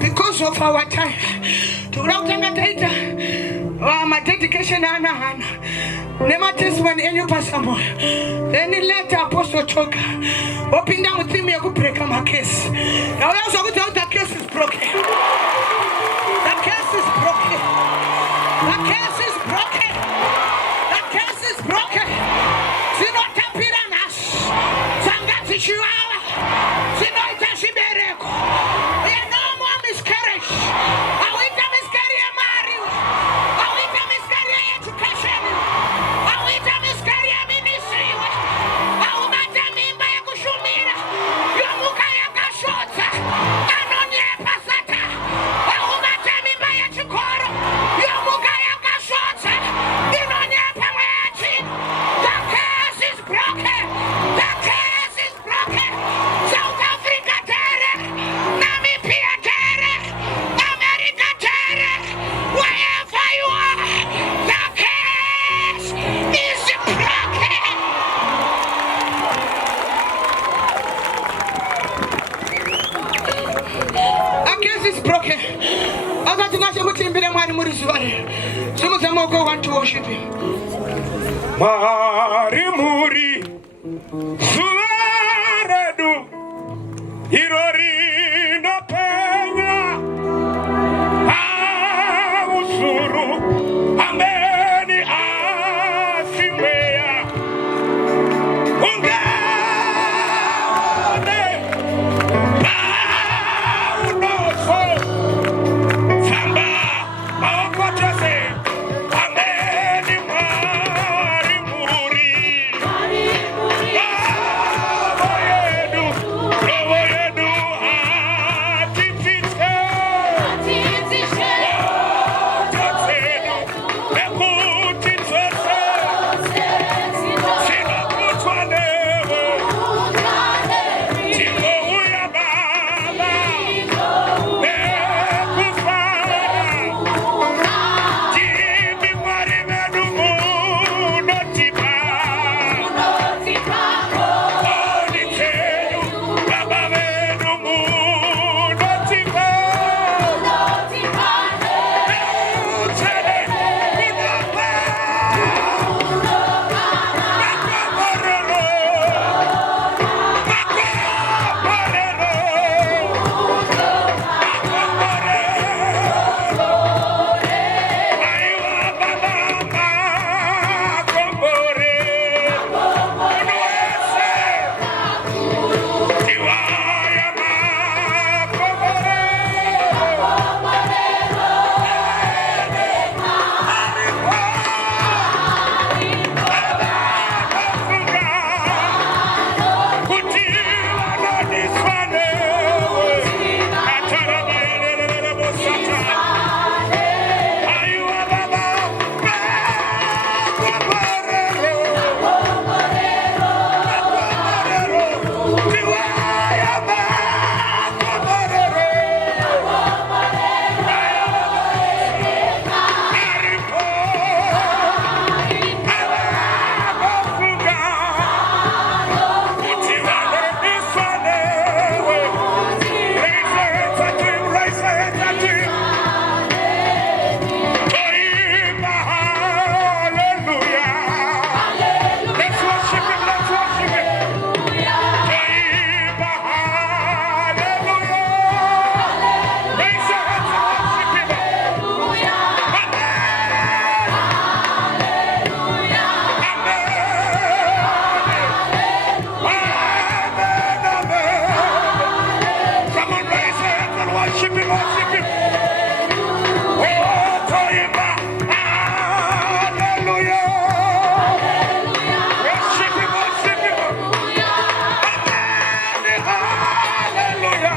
Because of our time, to my dedication, never test when any person, any letter Apostle Toga, open down with me, I could break my case. Now, also, the case is broken. The case is broken. The case is broken. The case is broken. Sinota Piranas, Sangati Chihuahua, Sinota Shibereko. We are no more miscarriage. I will not miscarry a Mario. I will not miscarry education. I will not miscarry a ministry. I will not mean by a Kushumira. You Mukaya Kashota. Anonia Pasata. I will not mean by a Chikoro. You Mukaya Kashota. Inonia Pamachi. The case is broken. The case is broken. South Africa Terre. Namibia Terre. America Terre. Wherever you are. The case is broken. The case is broken. I got to know what you've been wanting to do. Some of them will go on to worship him. Marimuri Sularadu Irori no Pena Ausuru Ameni Asimea Ungane Paunoso Samba Aokotase Ameni Marimuri Worship him, worship him. Oh, to him. Hallelujah. Worship him, worship him. Amen. Hallelujah.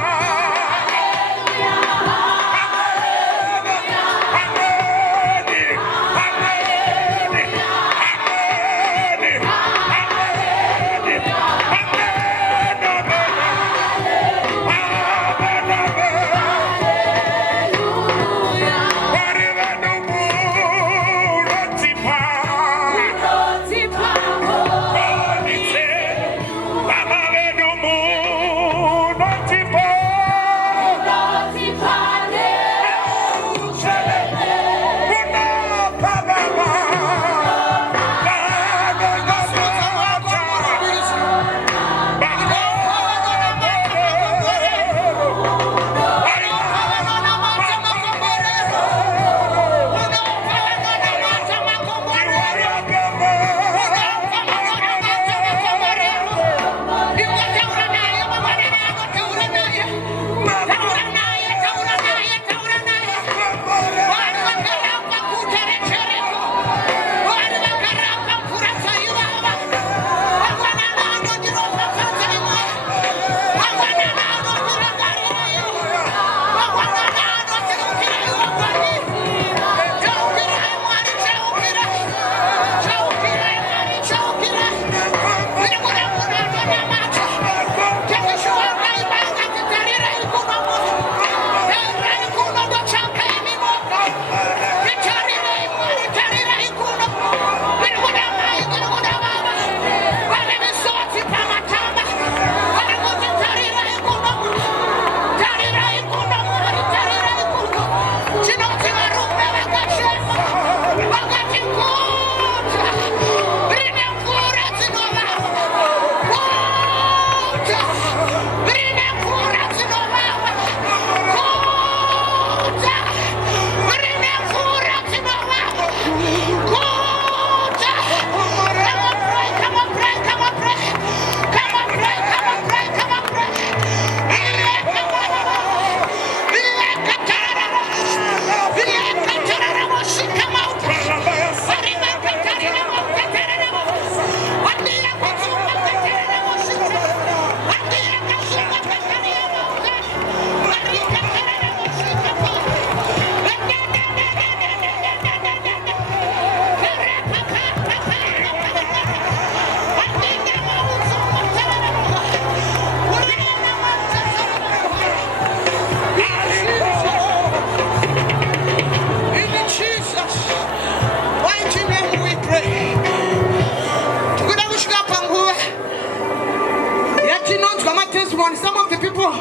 Some of the people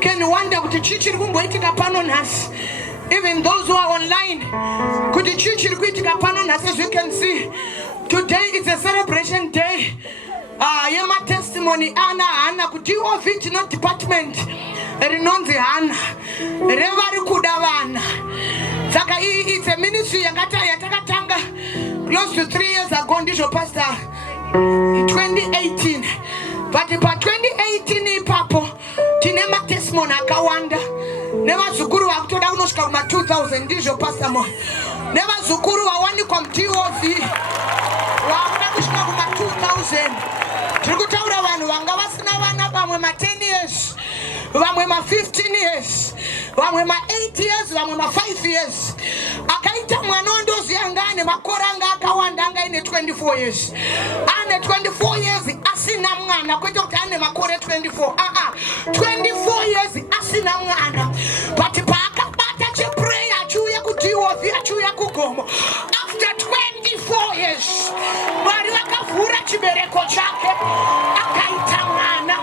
can wonder, even those who are online, as you can see, today is a celebration day. Yema testimony, Anna, could you of it, not department, Renonzi Anna, Revari Kudavan. It's a ministry, Yatakatanga, close to 3 years ago, this was pastor in 2018. But about 2018, Papo, Tinema testimony, Kawanda, never Zukuru, I've told us 2000, this was pastor. Never Zukuru, I want to come to you. 2000. Trikutaura vanhu vanga vasina vana vamwe ma 10 years, vamwe ma 15 years, vamwe ma 8 years, vamwe ma 5 years. Akaita mwana wandoziya ngane makore anga akawanda anga ine 24 years. Ane 24 years asina mwana kwete kuti ane makore 24. 24 years asina mwana. But paakabata cheprayer achiuya kuDOV achiuya kugomo. After 24 years, Mwari vakavhura chibereko chake akaita mwana.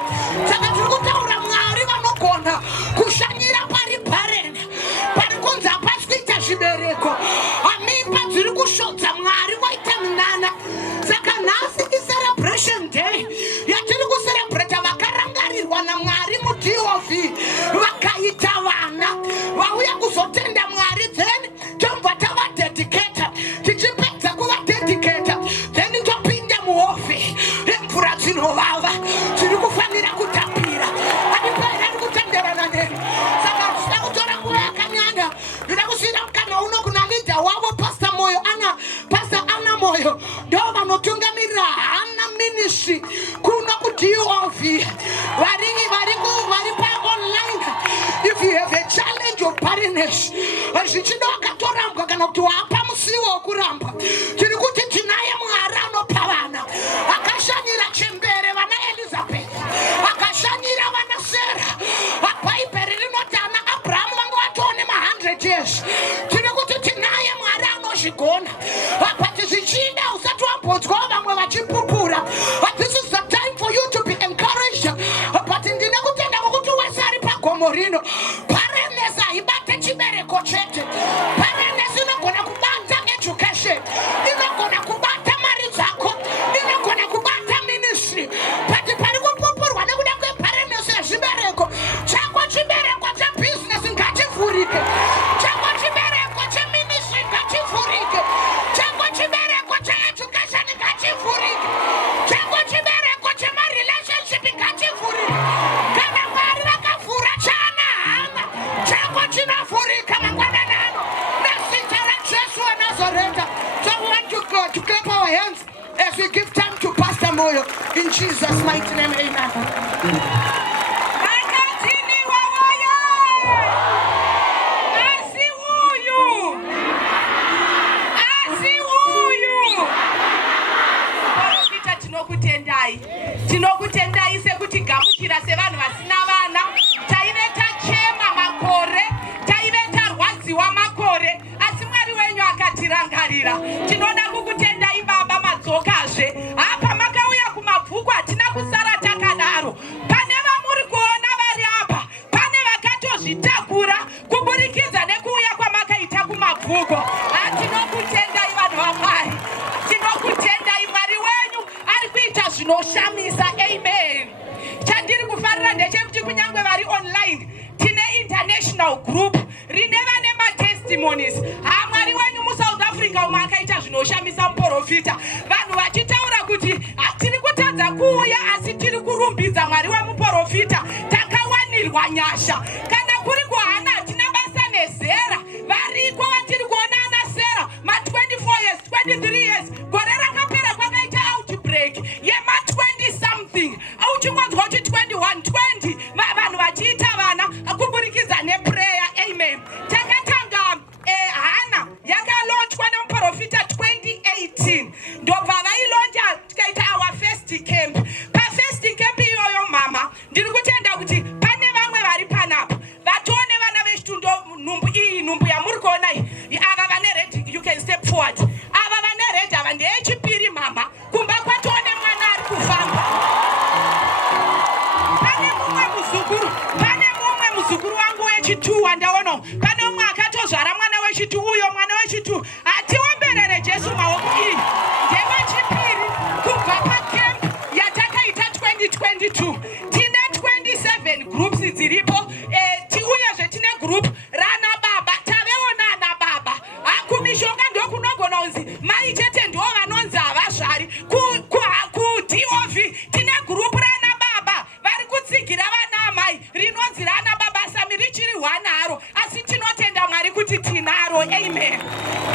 Saka tiri kutaura Mwari vanogona kushanyira pari barren, pari kunzi hapasi kuita zvibereko, amimba dziri kushodza Mwari waita munana. Saka nhasi icelebration day yatiri kucelebrata vakarangarirwa naMwari muDOV vakaita vana vauya kuzotenda Mwari, then tobva tavadedicata. Tichipedza kuvadedicata, then topinda muhofi emvura dzinovava tiri kufanira kutapira. Adipaira ari kutenderana neni. Saka business zvichida wakatorambwa kana kuti wapa musiwo wokuramba. Tiri kuti tinaye Mwari anopa vana, akashanyira chembere vana Elizabeth, akashanyira vana Sarah. Bhaibheri rinoti ana Abrahamu vanga vatone 100 years. Tiri kuti tinaye Mwari anozvigona. But zvichida usati wambodzwa vamwe vachipupura. This is the time for you to be encouraged. But ndine kutenda kuti wese ari pagomo rino, barrenness haibate chibereko chete. Barrenness inogona kubata education, inogona kubata mari dzako, inogona kubata ministry. But pari kupupurwa nekuda kwebarrenness yezvibereko, chako chibereko chebusiness ngachivhurike, chako chibereko cheministry ngachivhurike, chako chibereko cheeducation ngachivhurike, chako chibereko chemarelationship ngachivhurike. Kana Mwari vakavhura chana hama, chako chinavhurika mangwanani ano nezita raJesu wa Nazareta. So we want to clap our hands as we give time to Pastor Moyo in Jesus' mighty name. Amen. Tinokutendai sekuti gamuchira sevanhu vasina vana, taive tachema makore, taive tarwadziwa makore, asi Mwari wenyu akatirangarira. Tinoda kukutendai Baba madzokazve. Apa makauya kumabvuku hatina kusara takadaro. Pane vamuri kuona vari apa, pane vakatozvitakura kuburikidza nekuuya kwamakaita kumabvuku. Tinokutendai vanhu vaMwari, tinokutendai Mwari wenyu ari kuita zvinoshamisa. Amen. Chandiri kufarira ndechekuti kunyange vari online tine international group rine vane matestimonies. Mwari wenyu muSouth Africa umwe akaita zvinoshamisa muprofita, vanhu vachitaura kuti hatiri kutadza kuuya asi tiri kurumbidza Mwari wemuprofita, takawanirwa nyasha. Kana kuri kuhana hatina basa nezera, variko vatiri kuona ana Sarah ma24 years 23 years, gore rakapera kwakaita outbreak yema20 something, auchingonzwa kuti 21 20 vanhu vachiita vana kuburikidza neprayer. Amen. Takatanga Hana yakalaunchwa nemuprofita 2018, ndobva vailonja tikaita our first camp. Pafirst camp iyoyo mama, ndiri kutenda kuti pane vamwe vari panapa vatone vana vechitundo. Nhumbu yamuri kuona iyi, ava vane red, you can step forward. Ava vane red ava ndeyechipiri mama, kumba kwatone mwana ari kufamba. Pane mumwe muzukuru wangu wechitu wandaona, pane umwe akatozvara mwana wechitu. Uyo mwana wechitu hatiomberere Jesu maoko iyi ndewechipiri kubva pacamp yatakaita 2022. Tine 27 groups dziripo, uyezve tine group rana baba. Taveona ana baba kumishonga ndokunogona kunzi mai chete ndo vanonzi havazvari. Ku-DOV tine group rana baba vari kutsigira vana mai rinonzi rana baba sami richiri 1 haro, asi tinotenda Mwari kuti tinaro. Amen.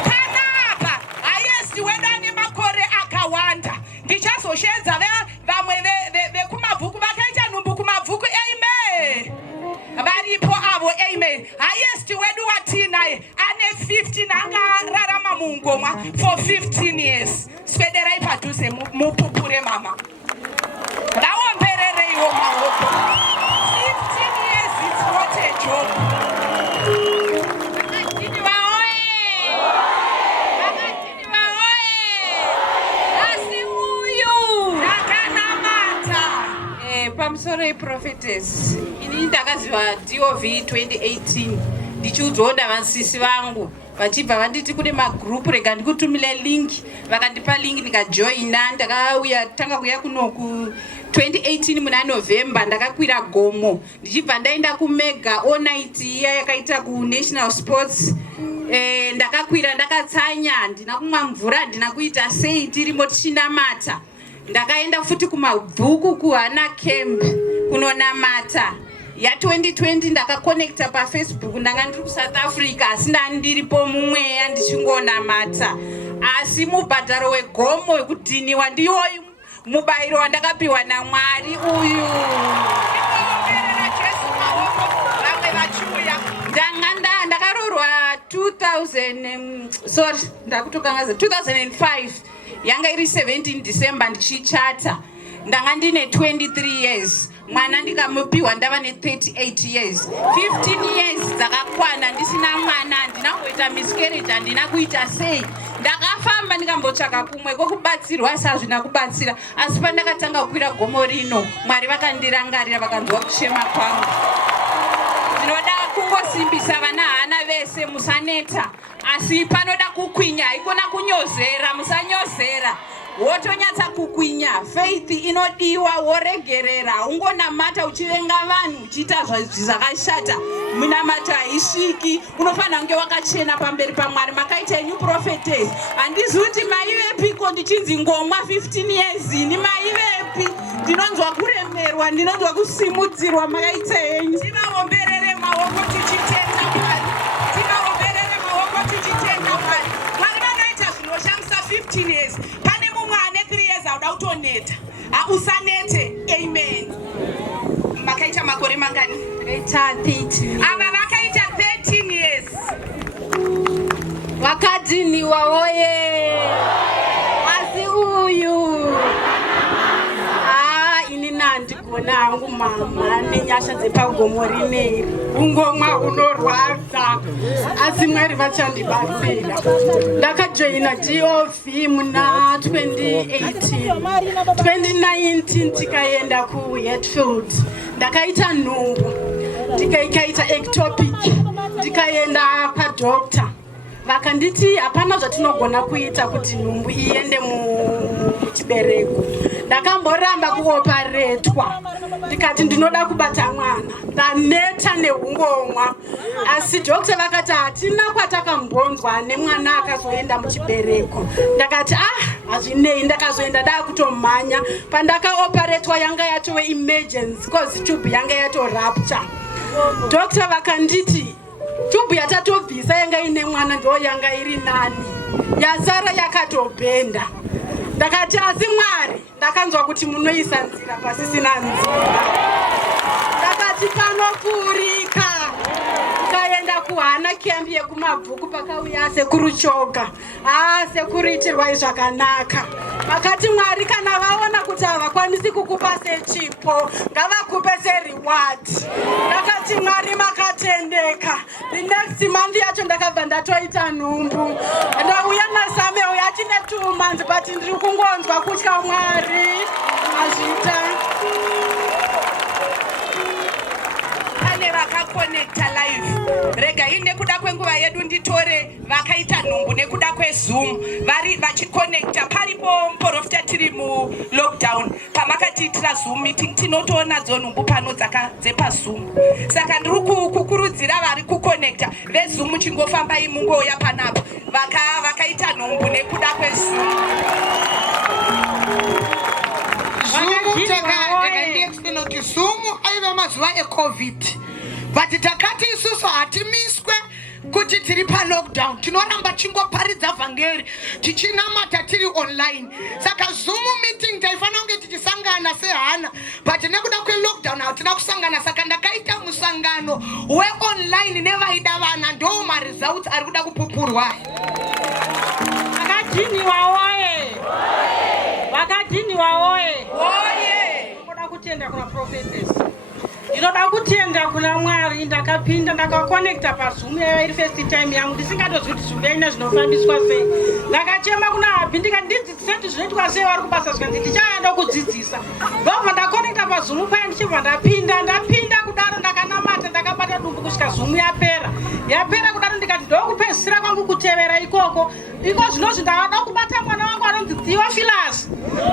Panapa highest wedu ane makore akawanda. Ndichazoshedza vamwe vekumabvuku vakaita nhumbu kumabvuku. Amen. Varipo avo. Amen. Highest wedu watinaye ane 15, angararama mungomwa for 15 years. Swederai padhuze mupupure mama, ngaomberereiwo maoko. 15 years, it's not a joke. Pamusoro prophetess, ini ndakaziva DOV 2018 ndichiudzwa navansisi vangu vachibva vanditi kune magroup, rega ndikutumile link, vakandipa link ndikajoina. Ndakauya tanga kuya kunoku 2018 muna November, ndakakwira gomo ndichibva ndaenda kumega all night iya yakaita kunational sports. Ndakakwira ndakatsanya, ndina kumwa mvura, ndina kuita sei tirimo tichinamata. Ndakaenda futi kumabvuku kuhana camp kunonamata ya 2020. Ndakakonekta paFacebook, ndanga ndiri kuSouth Africa asi ndandiripo mumweya ndichingonamata, asi mubhadharo wegomo wekudhiniwa ndiwoyu mubayiro wandakapiwa naMwari uyu. Ndanga ndakarora 2005 yanga iri 17 December ndichichata ndanga ndine 23 years mwana ndikamupiwa ndava ne38 years 15 years dzakakwana ndisina mwana handina kuita miscarriage handina kuita sei ndakafamba ndikambotsvaka kumwe kokubatsirwa asi hazvina kubatsira asi pandakatanga kukwira gomo rino Mwari vakandirangarira vakanzwa kuchema kwangu ndinoda kungosimbisa vana hana vese musaneta asi panoda kukwinya haikona kunyozera musanyozera wotonyatsa kukwinya faith inodiwa woregerera ungonamata uchivenga vanhu uchiita zvakashata munamata haisviki unofanira kunge wakachena pamberi paMwari makaita enyu prophetess handizi kuti maivepiko ndichinzi ngomwa 15 years ini maivepi ndinonzwa kuremerwa ndinonzwa kusimudzirwa makaita enyu tivaomberere maoko tichitenda Mwari tivaomberere maoko tichitenda Mwari Mwari vanoita zvinoshamisa 15 years pane mumwe ane 3 years auda kutoneta usanete amen vakaita makore mangani 13 ava vakaita 13 years vakadhiniwa woye asi uyu ini nandigona hangu mama nenyasha dzepagomo rineri ungomwa unorwadza asi Mwari vachandibatsira ndakajoina DOV muna 2019 tikaenda kuHatfield ndakaita nhumbu ndikaita ectopic ndikaenda padoctor vakanditi hapana zvatinogona kuita kuti nhumbu iende muchibereko ndakamboramba kuoparetwa ndikati ndinoda kubata mwana ndaneta neungomwa asi dhokta vakati hatina kwatakambonzwa nemwana akazoenda muchibereko ndakati hazvinei ndakazoenda daa kutomhanya pandakaoparetwa yanga yatove emergency cause tube yanga yatorapture dhokta vakanditi tube yatatobvisa yanga ine mwana ndo yanga iri nani yazara yakatobhenda ndakati asi Mwari ndakanzwa kuti munoisa nzira pasisina nzira ndakati panopurika ndikaenda kuhana cambi yekumabvuku pakauya sekuru Choga sekuriitirwai zvakanaka vakati Mwari kana vaona kuti havakwanisi kukupa sechipo ngavakupe sereward ndakati Mwari makatendeka the next month yacho ndakabva ndatoita nhumbu ndauya naSamuel yachine 2 months but ndiri kungonzwa kutya Mwari azvita pane vakakonekta live rega ini nekuda kwenguva yedu nditore vakaita nhumbu nekuda kweZoom vari vachikonekta paripo muprofita tiri mulockdown pamakatiitira Zoom meeting tinotoona nhumbu pano dzepaZoom saka ndiri kukurudzira vari kukonekta veZoom chingofambai mungoya panapa vakaita nhumbu nekuda kweZoom Zoom aiva mazuva eCovid but takati isusu hatimiswe kuti tiri palockdown tinoramba chingoparidza vhangeri tichinamata tiri online saka Zoom meeting taifanira kunge tichisangana sehana but nekuda kwelockdown hatina kusangana saka ndakaita musangano weonline nevaida vana ndo maresults ari kuda kupupurwa vakadhiniwa woye vakadhiniwa woye ndinoda kutenda kuna prophetess ndinoda kutenda kuna Mwari ndakapinda ndakakonekta paZoom iri first time yangu ndisingatozvi kuti Zoom ina zvinofambiswa sei ndakachema kuna Habhi ndikati ndidzidzise kuti zvinoitwa sei vari kubasa zvikanzi ndichaenda kudzidzisa ndobva ndakonekta paZoom paya ndichibva ndapinda kudaro ndakanamata ndakabata dumbu kusvika Zoom yapera kudaro ndikati ndokupedzisira kwangu kutevera ikoko zvinozvi ndakada kubata mwana wangu anonzi Theophilus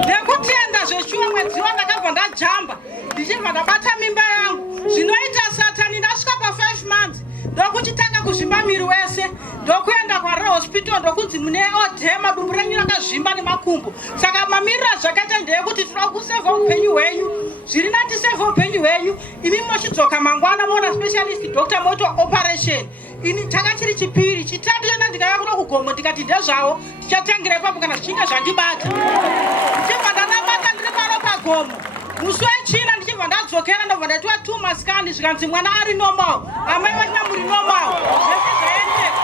nekutenda zveshuwa mwedziwa ndakabva ndajamba ndichibva ndabata mimba yangu zvinoita Satani ndasvika pa5 months ndokuchitanga kuzvimba miri wese ndokuenda kwaRehospital ndokunzi mune odhema dumbu renyu rakazvimba nemakumbo saka mamirira zvakaita ndeyekuti tinoda kusevha upenyu hwenyu zviri natisevha upenyu hwenyu imi mochidzoka mangwana moona specialist Dr. Moto operation ini tanga chiri chipiri chitatu chena ndikaya kuno kugomo ndikati ndezvawo tichatangira ipapo kana zvichinge zvandibata ndichibva ndanamata ndiri pano pagomo musi wechina ndichibva ndadzokera ndobva ndatiwa 2 maskani zvikanzi mwana ari normal amai vachina muri normal zvese zvaendeka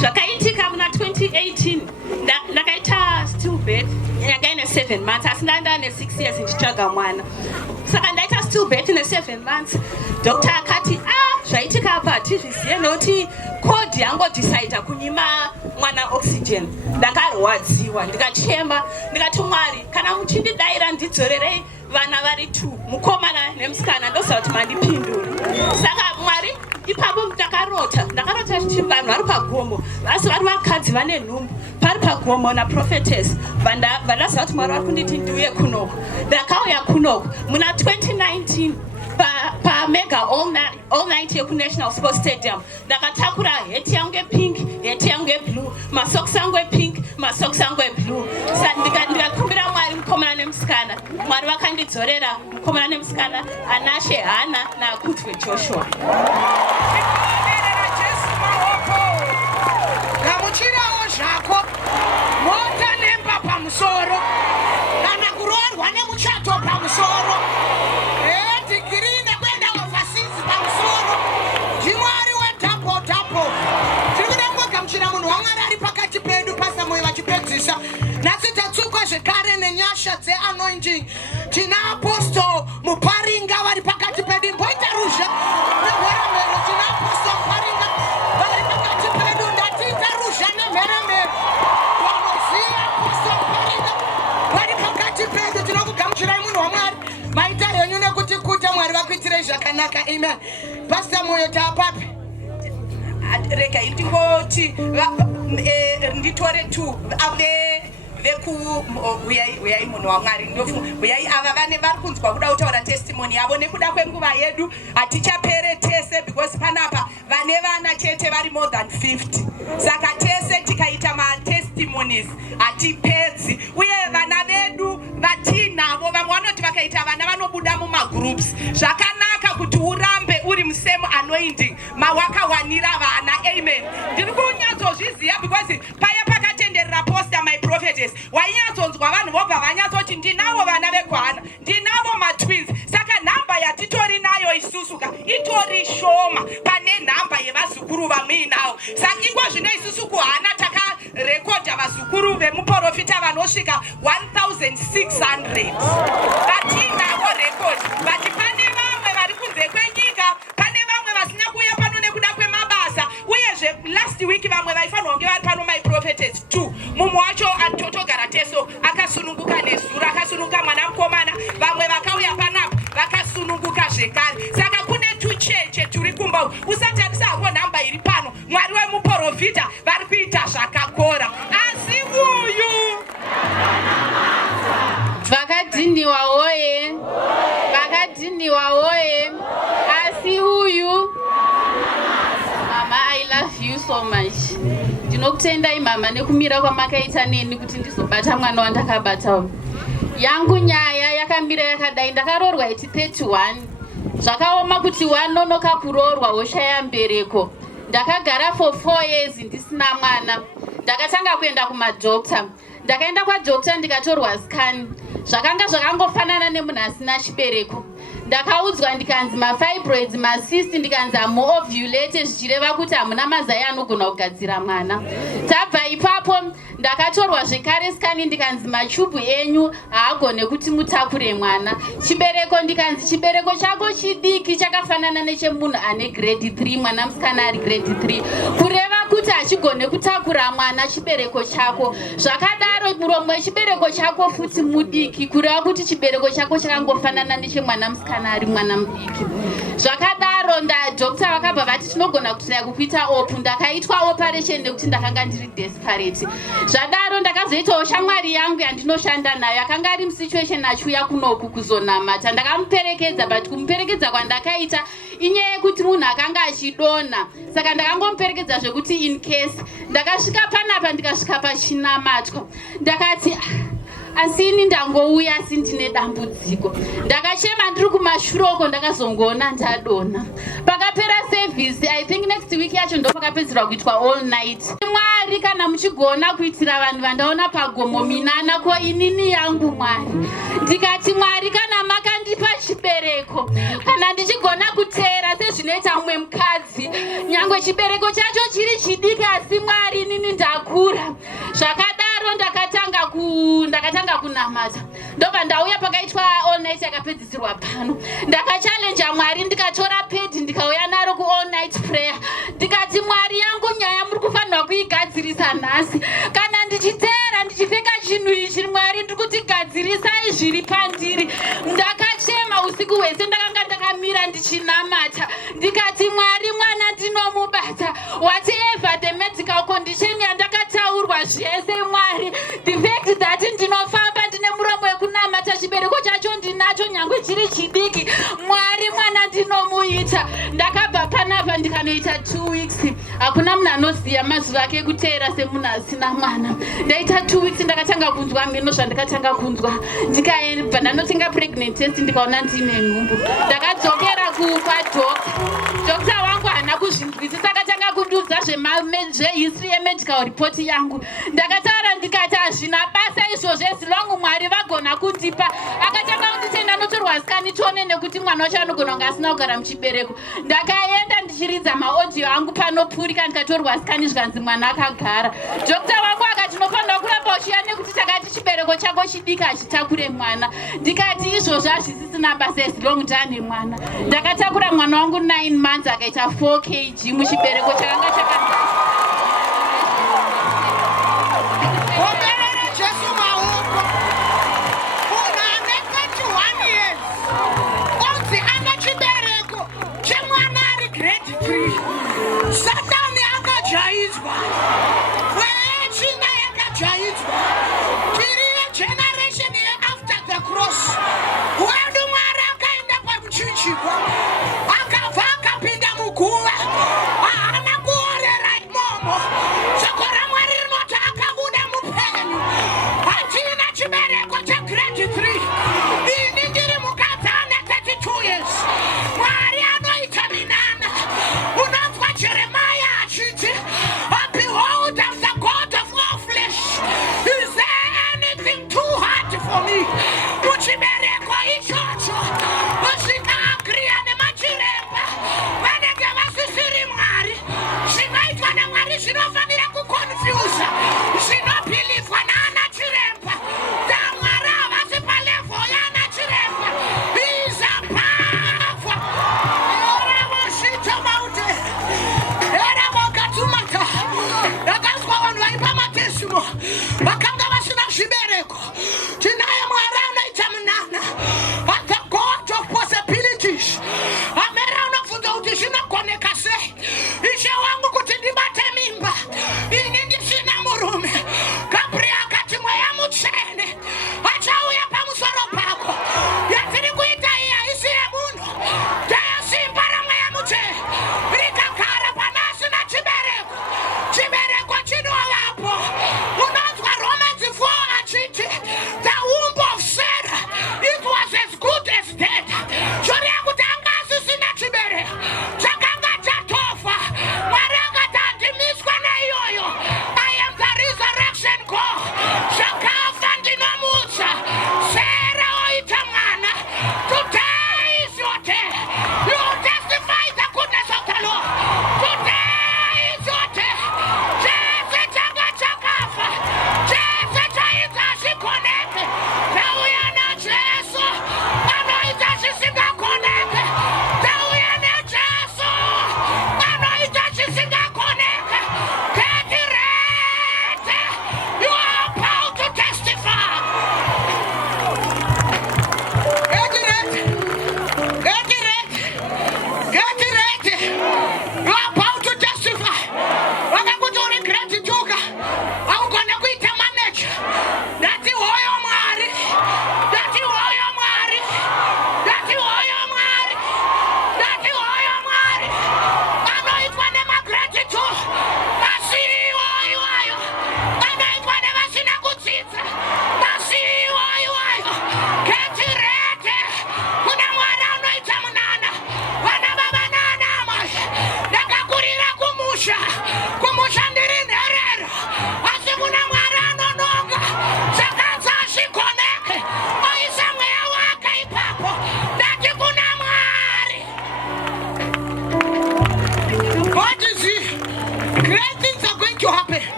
zvakaitika muna 2018 ndakaita stillbirth nyanga ine 7 months asi ndanga ne 6 years ndichitsvaga mwana saka ndaita stillbirth ine 7 months doctor akati zvaitika apa hatizvizive nokuti kodi yangodecida kunyima mwana oxygen. Ndakarwadziwa ndikachema ndikati Mwari kana muchindidayira ndidzorerei vana vari 2 mukomana nemusikana ndoziva kuti mandipindure. Saka Mwari ipapo ndakarota zvichiti vanhu vari pagomo vasi vari vakadzi vane nhumbu pari pagomo naprofetes vandaziva kuti Mwari vari kunditi ndiuye kunoko. Ndakauya kunoko muna 2019 pamega all night yekunational sports stadium. Ndakatakura heti yangu epink, heti yangu eblue, masocks yangu epink, masocks yangu eblue. Ndikakumbira Mwari mukomana nemusikana. Mwari vakandidzorera mukomana nemusikana Anashe Hana naKutwe Joshua. Gamuchirawo zvako mota nemba pamusoro kana kuroorwa nemuchato pamusoro digiri nekuenda overseas pamusoro ndimwari wedhapo tiri kuda kungogamuchira munhu waMwari ari pakati pedu pasamoyo vachipedzisa. Nhasi tatsukwa zvekare nenyasha dzeanointing. Tina apostol Muparinga vari pakati pedu. Imboita ruzha nemheremhere. Tina apostol Muparinga vari pakati pedu. Ndatiita ruzha nemheremhere. Vanoziva apostol Muparinga vari pakati pedu. Tinokugamuchirai munhu waMwari. Maita henyu nekuti kuta Mwari vakuitirei zvakanaka. Amen. Pastor Moyo taapapi? Rega ndingoti nditore 2 uyai munhu waMwari uyai ava vane vari kunzwa kuda kutaura testimony yavo nekuda kwenguva yedu hatichapere tese because panapa vane vana chete vari more than 50. Saka tese tikaita matestimonies hatipedzi uye vana vedu vatinavo vamwe vanoti vakaita vana vanobuda mumagroups. Zvakanaka kuti urambe uri musemo anointing mawakawanira vana. Amen. Ndiri kunyatsozviziva because paya pakatenderera poster my prophetess wainyatsonzwa vanhu vobva vanyatsoti ndinavo vana vegwana ndinavo matwins. Saka nhamba yatitori nayo isusuka itori shoma pane nhamba yevazukuru vamuinavo. Saka ingwa zvino isusu kuhana takarekodha vazukuru vemuprofita vanosvika 1600 vatinavo rekodi. Vati pane vamwe vari kunze kwenyika, pane vamwe vasina kuuya pano nekuda kwemabasa uyezve last week vamwe vaifanirwa kunge vari pano my prophetess 2. Mumwe wacho atotogara teso akasununguka nezuro akasununguka mwana mukomana. Vamwe vakauya panapa vakasununguka zvekare. Saka kune tucheche turi kumba usatarisa hako nhamba iri pano. Mwari wemuprofita vari kuita zvakakora asi uyu vakadhiniwa oye vakadhiniwa oye asi uyu mama I love you so much. Ndinokutendai mama nekumira kwamakaita neni kuti ndizobata mwana wandakabatawo. Yangu nyaya yakamira yakadai. Ndakaroorwa iti 31 zvakaoma kuti wanonoka kuroorwa woshaya mbereko. Ndakagara for 4 years ndisina mwana. Ndakatanga kuenda kumadokta. Ndakaenda kwadokta ndikatorwa scan. Zvakanga zvakangofanana nemunhu asina chibereko. Ndakaudzwa ndikanzi mafibroids macyst ndikanzi amuovulate zvichireva kuti hamuna mazai anogona kugadzira mwana. Tabva ipapo ndakatorwa zvekare skani ndikanzi machubhu enyu haagone kuti mutakure mwana. Chibereko ndikanzi chibereko chako chidiki chakafanana nechemunhu ane grade 3 mwana musikana ari grade 3 kureva kuti hachigone kutakura mwana chibereko chako. Zvakadaro muromo wechibereko chako futi mudiki kureva kuti chibereko chako chakangofanana nechemwana musikana ari mwana mudiki. Zvakadaro dokta vakabva vati tinogona kutoya kukuita opu. Ndakaitwa operation nekuti ndakanga ndiri desperate. Zvadaro ndakazoitawo shamwari yangu yandinoshanda nayo yakanga ari musituation achiuya kunoku kuzonamata. Ndakamuperekedza but kumuperekedza kwandakaita inyaya yekuti munhu akanga achidonha. Saka ndakangomuperekedza zvekuti in case. Ndakasvika panapa ndikasvika pachinamatwa. Ndakati asi ini ndangouya asi ndine dambudziko. Ndakachema ndiri kumashuroko ndakazongoona ndadonha. Pakapera service I think next week yacho ndo pakapedzerwa kuitwa all night. Mwari kana muchigona kuitira vanhu vandaona pagomo minana ko inini yangu Mwari. Ndikati Mwari kana makandipa chibereko kana ndichigona kutera sezvinoita mumwe mukadzi nyangwe chibereko chacho chiri chidiki asi Mwari ndichinamata. Ndobva ndauya pakaitwa all night yakapedzisirwa pano. Ndakachallenge Mwari ndikatora pedi ndikauya naro ku all night prayer. Ndikati Mwari yangu nyaya muri kufanirwa kuigadzirisa nhasi. Kana ndichiteera ndichipfeka chinhu ichi Mwari ndiri kutigadzirisai zviri pandiri. Ndakachema usiku hwese ndakanga ndakamira ndichinamata. Ndikati Mwari mwana ndinomubata. Whatever the medical condition yandakataurwa zvese Mwari. The fact that ndinofamba ndine muromo wekunamata chibereko chacho ndinacho nyangwe chiri chidiki. Mwari mwana ndinomuita. Ndakabva panapa ndikanoita 2 weeks. Hakuna munhu anoziva mazuva ake ekuteera semunhu asina mwana. Ndaita 2 weeks ndakatanga kunzwa meno zvandakatanga kunzwa. Ndikabva ndanotenga pregnant test ndikaona ndine nhumbu. Ndakadzokera kwadhokta wangu haana kuzvinzwisisa, akatanga kundiudza zvehistory yemedical report yangu. Ndakataura ndikati hazvina basa izvozvo as long Mwari vagona kundipa. Akatanga kunditenda notorwa skani tione nekuti mwana wacho anogona kunge asina kugara muchibereko. Ndakaenda ndichiridza maaudio angu panopurika ndikatorwa skani zvikanzi mwana akagara. Dhokta wangu akati unofanira kuramba uchiya nekuti takati chibereko chako chidiki hachitakure mwana. Ndikati izvozvo hazvisisina basa as long ndane mwana. Ndakatakura mwana wangu 9 months akaita 4 kg muchibereko chakanga chakagara. Satani akajaizwa. Wechina yakajaizwa. Tiri generation after the cross. Wedu Mwari akaenda pamuchinjikwa. Akabva akapinda muguva. Haana kuorera imomo.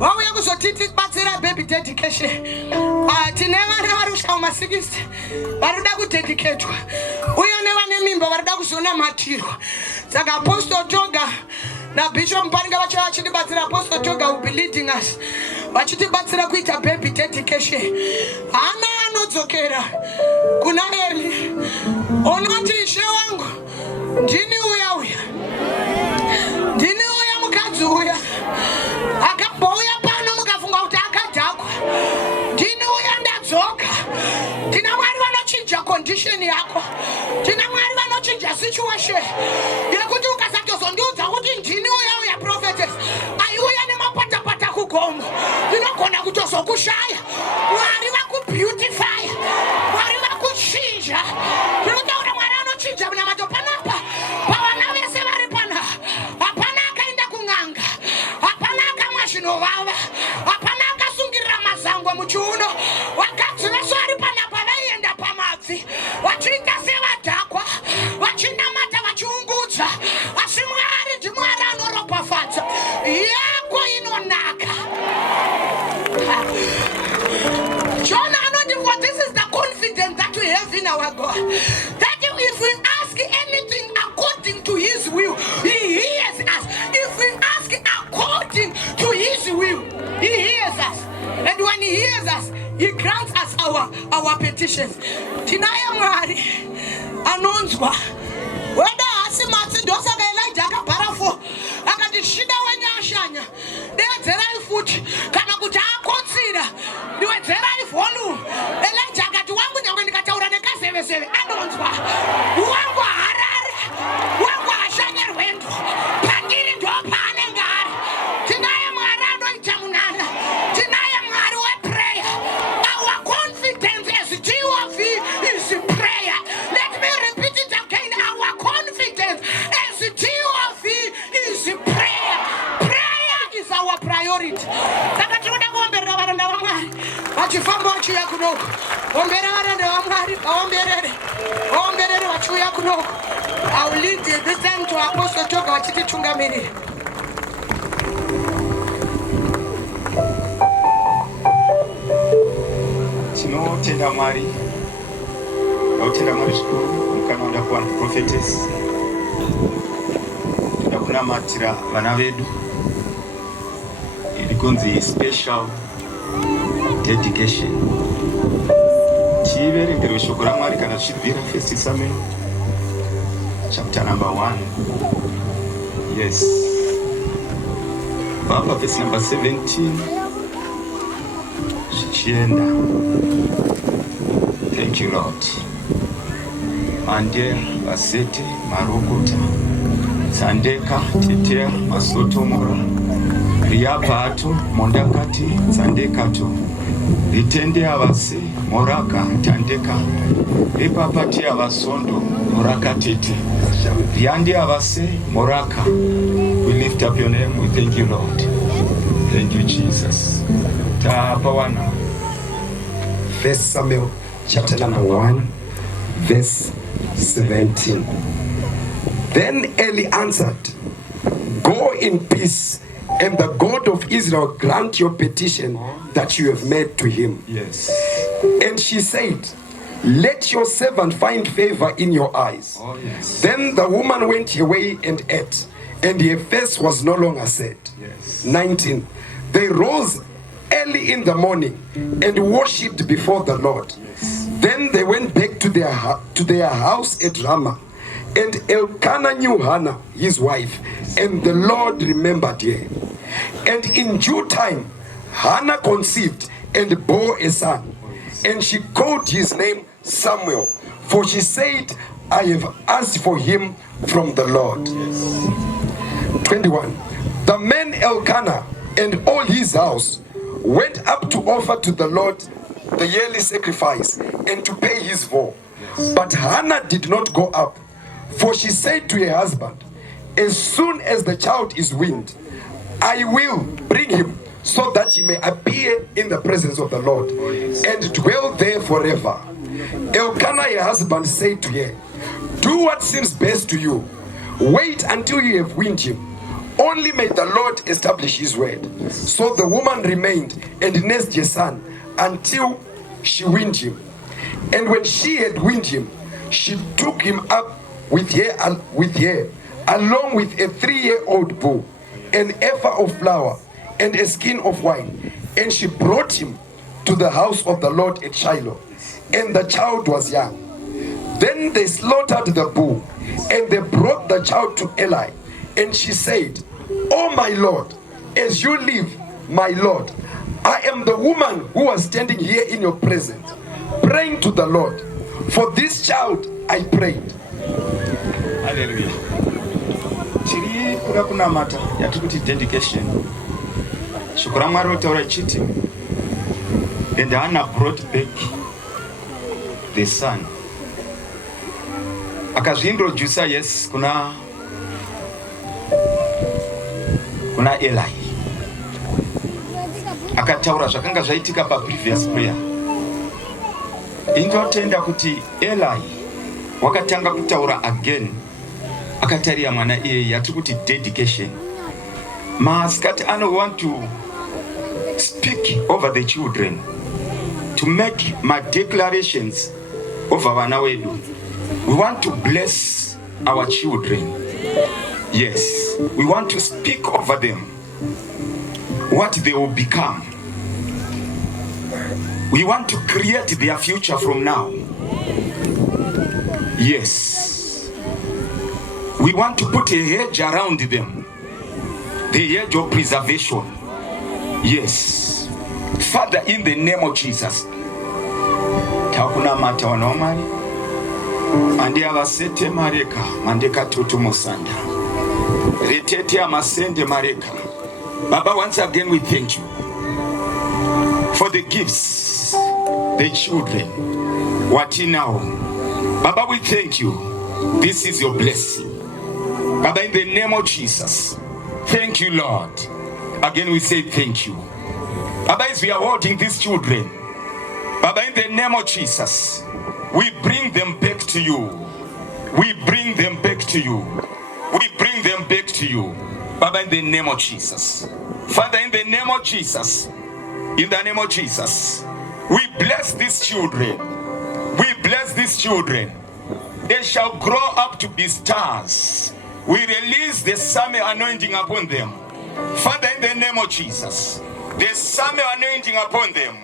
wauya kuzotiti batsira baby dedication. Tine vana vari kusvika kuma-60 vari kuda kudediketwa, uye nevane mimba vari kuda kuzonamatira. Saka Apostle Toga naBishop Mparinga vachitibatsira. Apostle Toga will be leading us vachitibatsira kuita baby dedication. Hana anodzokera kuna Eli unoti ishe wangu ndini uya ndini uya mukadzi uya akambouya pano mukafunga kuti akadhakwa. Ndini uya ndadzoka. Tina Mwari vanochinja condition yako. Tina Mwari vanochinja situation yekuti ukasatozondiudza kuti ndini uya prophetess aiuya nemapatapata kugomo ndinogona kutozokushaya. Mwari vakubeautify, Mwari vakuchinja. Tinotaura Mwari anochinja kunamato panapa pavana vese vari pana. Hapana akaenda kun'anga, hapana akamwa zvinovava, hapana akasungirira mazango muchiuno. Vakadzi vese vari panapa vaienda pamabvi vachiita sevadhakwa, vachinamata vachiungudza, asi Mwari ndiMwari anoropafadza. Yako inonaka. John Anondivo, this is the confidence that we have in our God, that if we ask anything according to His will, He hears us. If we ask according to His will, He hears us. And when He hears us, He grants us our petitions. Tinaye Mwari anonzwa. Wenda hasi matsi ndosa Elijah akaparafo akati shida wenyashanya ndedzerai futi kana kuti akotsira ndiwedzerai volume. Elijah akati wangu nyangwe ndikataura nekazeveseve anonzwa. Wangu harare, wangu ashanye rwendo pandiri ndo paanenge ari. Tinaye Mwari anoita munana. Tinaye Mwari weprayer. Our confidence as TOV is prayer. Let me repeat it again. Our confidence as TOV is prayer. Prayer is our priority. Saka tinoda kuomberera varanda vaMwari vachifamba vachiuya kunoku. Ombera varanda vaMwari vaomberere vachiuya kunoku. I will lead this time to Apostle Toga vachititungamirira. Tinotenda Mwari. Tinotenda Mwari zvikuru mukanaunda kuwana prophetess. Ndakunamatira vana vedu. Irikunzi special dedication. Tiverengere shoko raMwari kana tichibvira 1 Samuel chapter number 1. Yes. Baba verse number 17. Chienda. Thank you, Lord. Mande vasete marokota tsandeka tetea masotomora riapato mondakati tsandekato ritende avase moraka tandeka epapati avasondo moraka tete riande avase moraka. We lift up your name. We thank you, Lord. Thank you, Jesus. Tapawana. 1 Samuel chapter number 1 verse 17. Then Eli answered, "Go in peace, and the God of Israel grant your petition that you have made to him." Yes. And she said, "Let your servant find favor in your eyes." Oh, yes. Then the woman went away and ate, and her face was no longer sad. Yes. 19. They rose early in the morning and worshipped before the Lord. Yes. Then they went back to their house at Ramah. And Elkanah knew Hannah, his wife, and the Lord remembered her. And in due time, Hannah conceived and bore a son. And she called his name Samuel, for she said, "I have asked for him from the Lord." Yes. 21. The man Elkanah and all his house went up to offer to the Lord the yearly sacrifice and to pay his vow. Yes. But Hannah did not go up, for she said to her husband, "As soon as the child is weaned, I will bring him, so that he may appear in the presence of the Lord and dwell there forever." Elkanah, her husband, said to her, "Do what seems best to you. Wait until you have weaned him. Only may the Lord establish his word. So the woman remained and nursed a son until she weaned him. And when she had weaned him, she took him up with her along with a 3-year-old bull, an ephah of flour, and a skin of wine. And she brought him to the house of the Lord at Shiloh. And the child was young. Then they slaughtered the bull, and they brought the child to Eli. And she said, "Oh my Lord, as you live, my Lord, I am the woman who was standing here in your presence, praying to the Lord. For this child I prayed." Hallelujah. Chiri kura kuna mata yatikuti dedication. Shukura Mwari utaura chiti. And Hannah brought back the son. Akazvintroducer yes kuna Eli. Akataura zvakanga zvaitika pa previous prayer. Indotenda kuti Eli wakatanga kutaura again. Akatarira mwana iye yatikuti dedication. Maskati want to speak over the children, to make my declarations over vana wedu. We want to bless our children. Yes, we want to speak over them, what they will become. We want to create their future from now. Yes, we want to put a hedge around them, the hedge of preservation. Yes, Father, in the name of Jesus. Takuna mata wanomari andi avasete mareka mandeka tutu musanda retete amasende mareka. Baba, once again we thank you for the gifts, the children. What now? Baba, we thank you. This is your blessing. Baba, in the name of Jesus, thank you, Lord. Again we say thank you. Baba, as we are holding these children, Baba, in the name of Jesus, we bring them back to you. We bring them back to you. We bring them back to you. Baba, in the name of Jesus. Father, in the name of Jesus, in the name of Jesus, we bless these children. We bless these children. They shall grow up to be stars. We release the summer anointing upon them. Father, in the name of Jesus, the summer anointing upon them,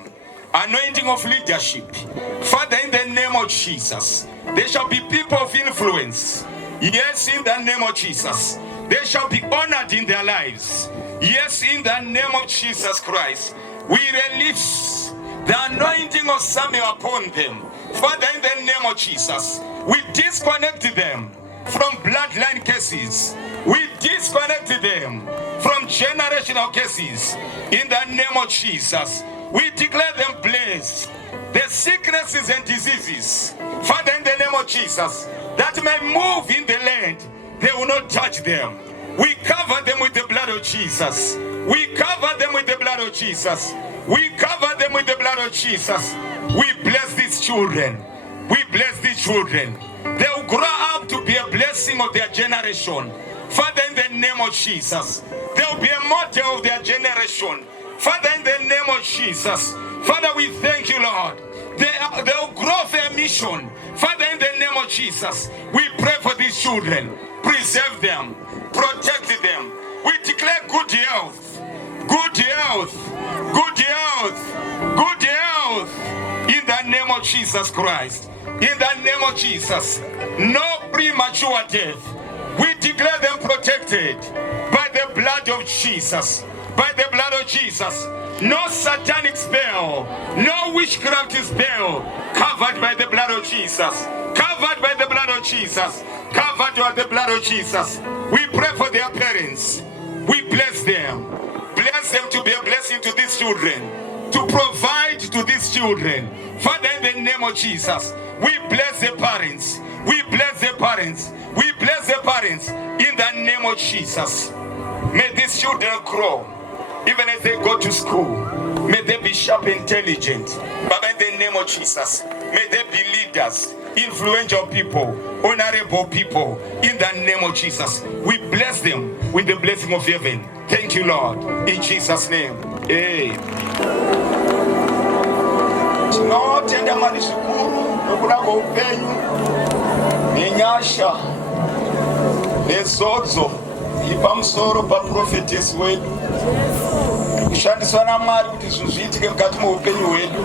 anointing of leadership. Father, in the name of Jesus, they shall be people of influence. Yes, in the name of Jesus, they shall be honored in their lives. Yes, in the name of Jesus Christ, we release the anointing of Samuel upon them. Father, in the name of Jesus, we disconnect them from bloodline cases. We disconnect them from generational cases. In the name of Jesus, we declare them blessed. The sicknesses and diseases, Father, in the name of Jesus, that may move in the land, they will not touch them. We cover them with the blood of Jesus. We cover them with the blood of Jesus. We cover them with the blood of Jesus. We bless these children. We bless these children. They will grow up to be a blessing of their generation. Father, in the name of Jesus, they will be a model of their generation. Father, in the name of Jesus, Father, we thank you, Lord. They will grow their mission. Father, in the name of Jesus, we pray for these children. Preserve them. Protect them. We declare good health. Good health. Good health. Good health. In the name of Jesus Christ. In the name of Jesus. No premature death. We declare them protected by the blood of Jesus. By the blood of Jesus. No satanic spell, no witchcraft spell, covered by the blood of Jesus. Covered by the blood of Jesus. Covered by the blood of Jesus. We pray for their parents. We bless them. Bless them to be a blessing to these children. To provide to these children. Father, in the name of Jesus, we bless the parents. We bless the parents. We bless the parents in the name of Jesus. May these children grow. Even as they go to school, may they be sharp and intelligent. Baba, in the name of Jesus, may they be leaders, influential people, honorable people. In the name of Jesus, we bless them with the blessing of heaven. Thank you, Lord. In Jesus' name. Amen. Tinotenda Mwari zvikuru nokuda kweupenyu nenyasha nezodzo ipamusoro paprofetesi wedu, kushandiswa naMwari kuti zvinhu zviitike mukati muupenyu hwedu.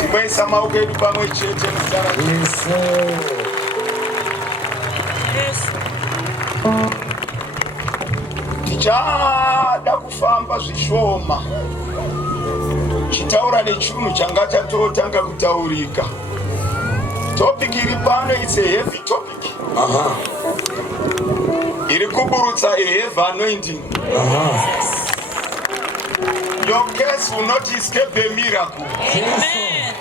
Tinoisa maoko edu pamwe chete muzita raJesu. Tichada kufamba zvishoma chitaura nechinhu changa chatotanga kutaurika. Topic iri pano, it's a heavy topic. Iri kuburutsa a heavy anointing. Your case will not escape a miracle. Amen.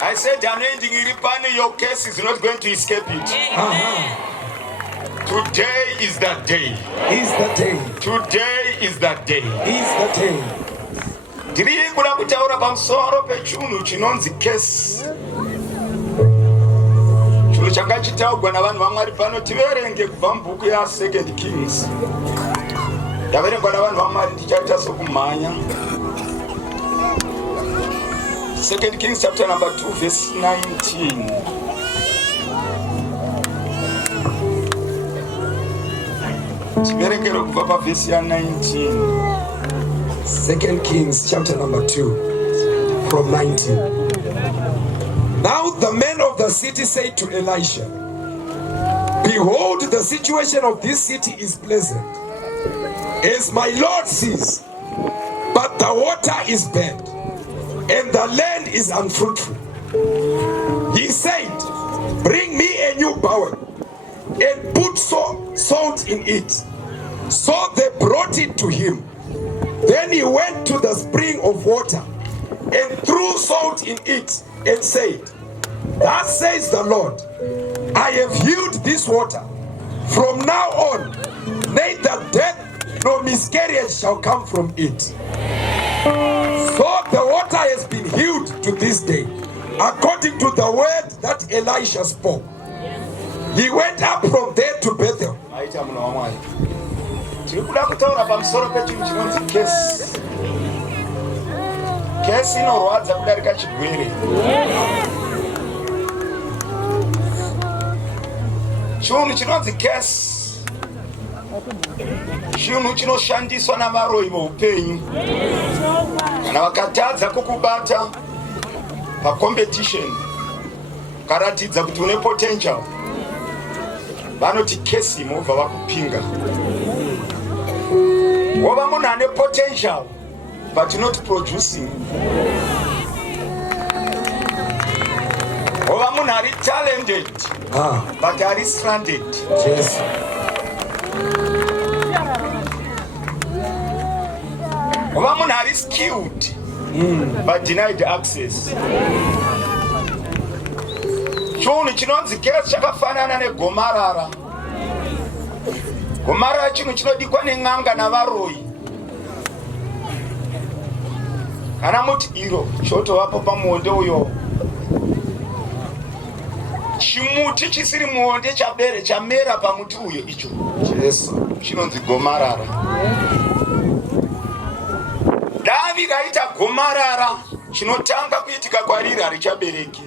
I said anointing iri pano, your case is not going to escape it. Amen. Today is that day. Is the day. Today is that day. Is the day. Ndiri kuda kutaura pamusoro pechinhu chinonzi case. Chinhu changa chitaurwa navanhu vaMwari pano. Tiverenge kubva mubhuku ya 2 Kings. Yaverengwa navanhu vaMwari, ndichaita sokumhanya. 2 Kings chapter number 2 verse 19. Tiverengere kubva pavhesi ya 19. 2 Kings chapter number 2 from 19. Now the men of the city said to Elisha, behold, the situation of this city is pleasant, as my Lord sees, but the water is bad, and the land is unfruitful. He said, bring me a new bowl, and put salt in it. So they brought it to him. Then he went to the spring of water and threw salt in it and said, thus says the Lord, I have healed this water. From now on, neither death nor miscarriage shall come from it. So the water has been healed to this day, according to the word that Elisha spoke. He went up from there to Bethel. Tirikuda kutaura pamusoro pechinhu chinonzi case. Case inorwadza kudarika chigwere. Chinhu chinonzi case, chinhu chinoshandiswa navaroyi voupenyu. Kana vakatadza kukubata pacompetition, karatidza kuti une potential, vanoti case imobva vakupinga. Wova munhu ane potential but not producing. Wova munhu ari talented but ari stranded. Yes. Wova munhu ari skilled but denied access. Chinhu chinonzi case chakafanana negomarara. Gomarara chinhu chinodikwa nen'anga navaroyi. Kana muti iro chotovapo pamuonde uyo, chimuti chisiri muonde chamera pamuti uyo, icho chinonzi gomarara. Davi raita gomarara, chinotanga kuitika kwariri harichabereki.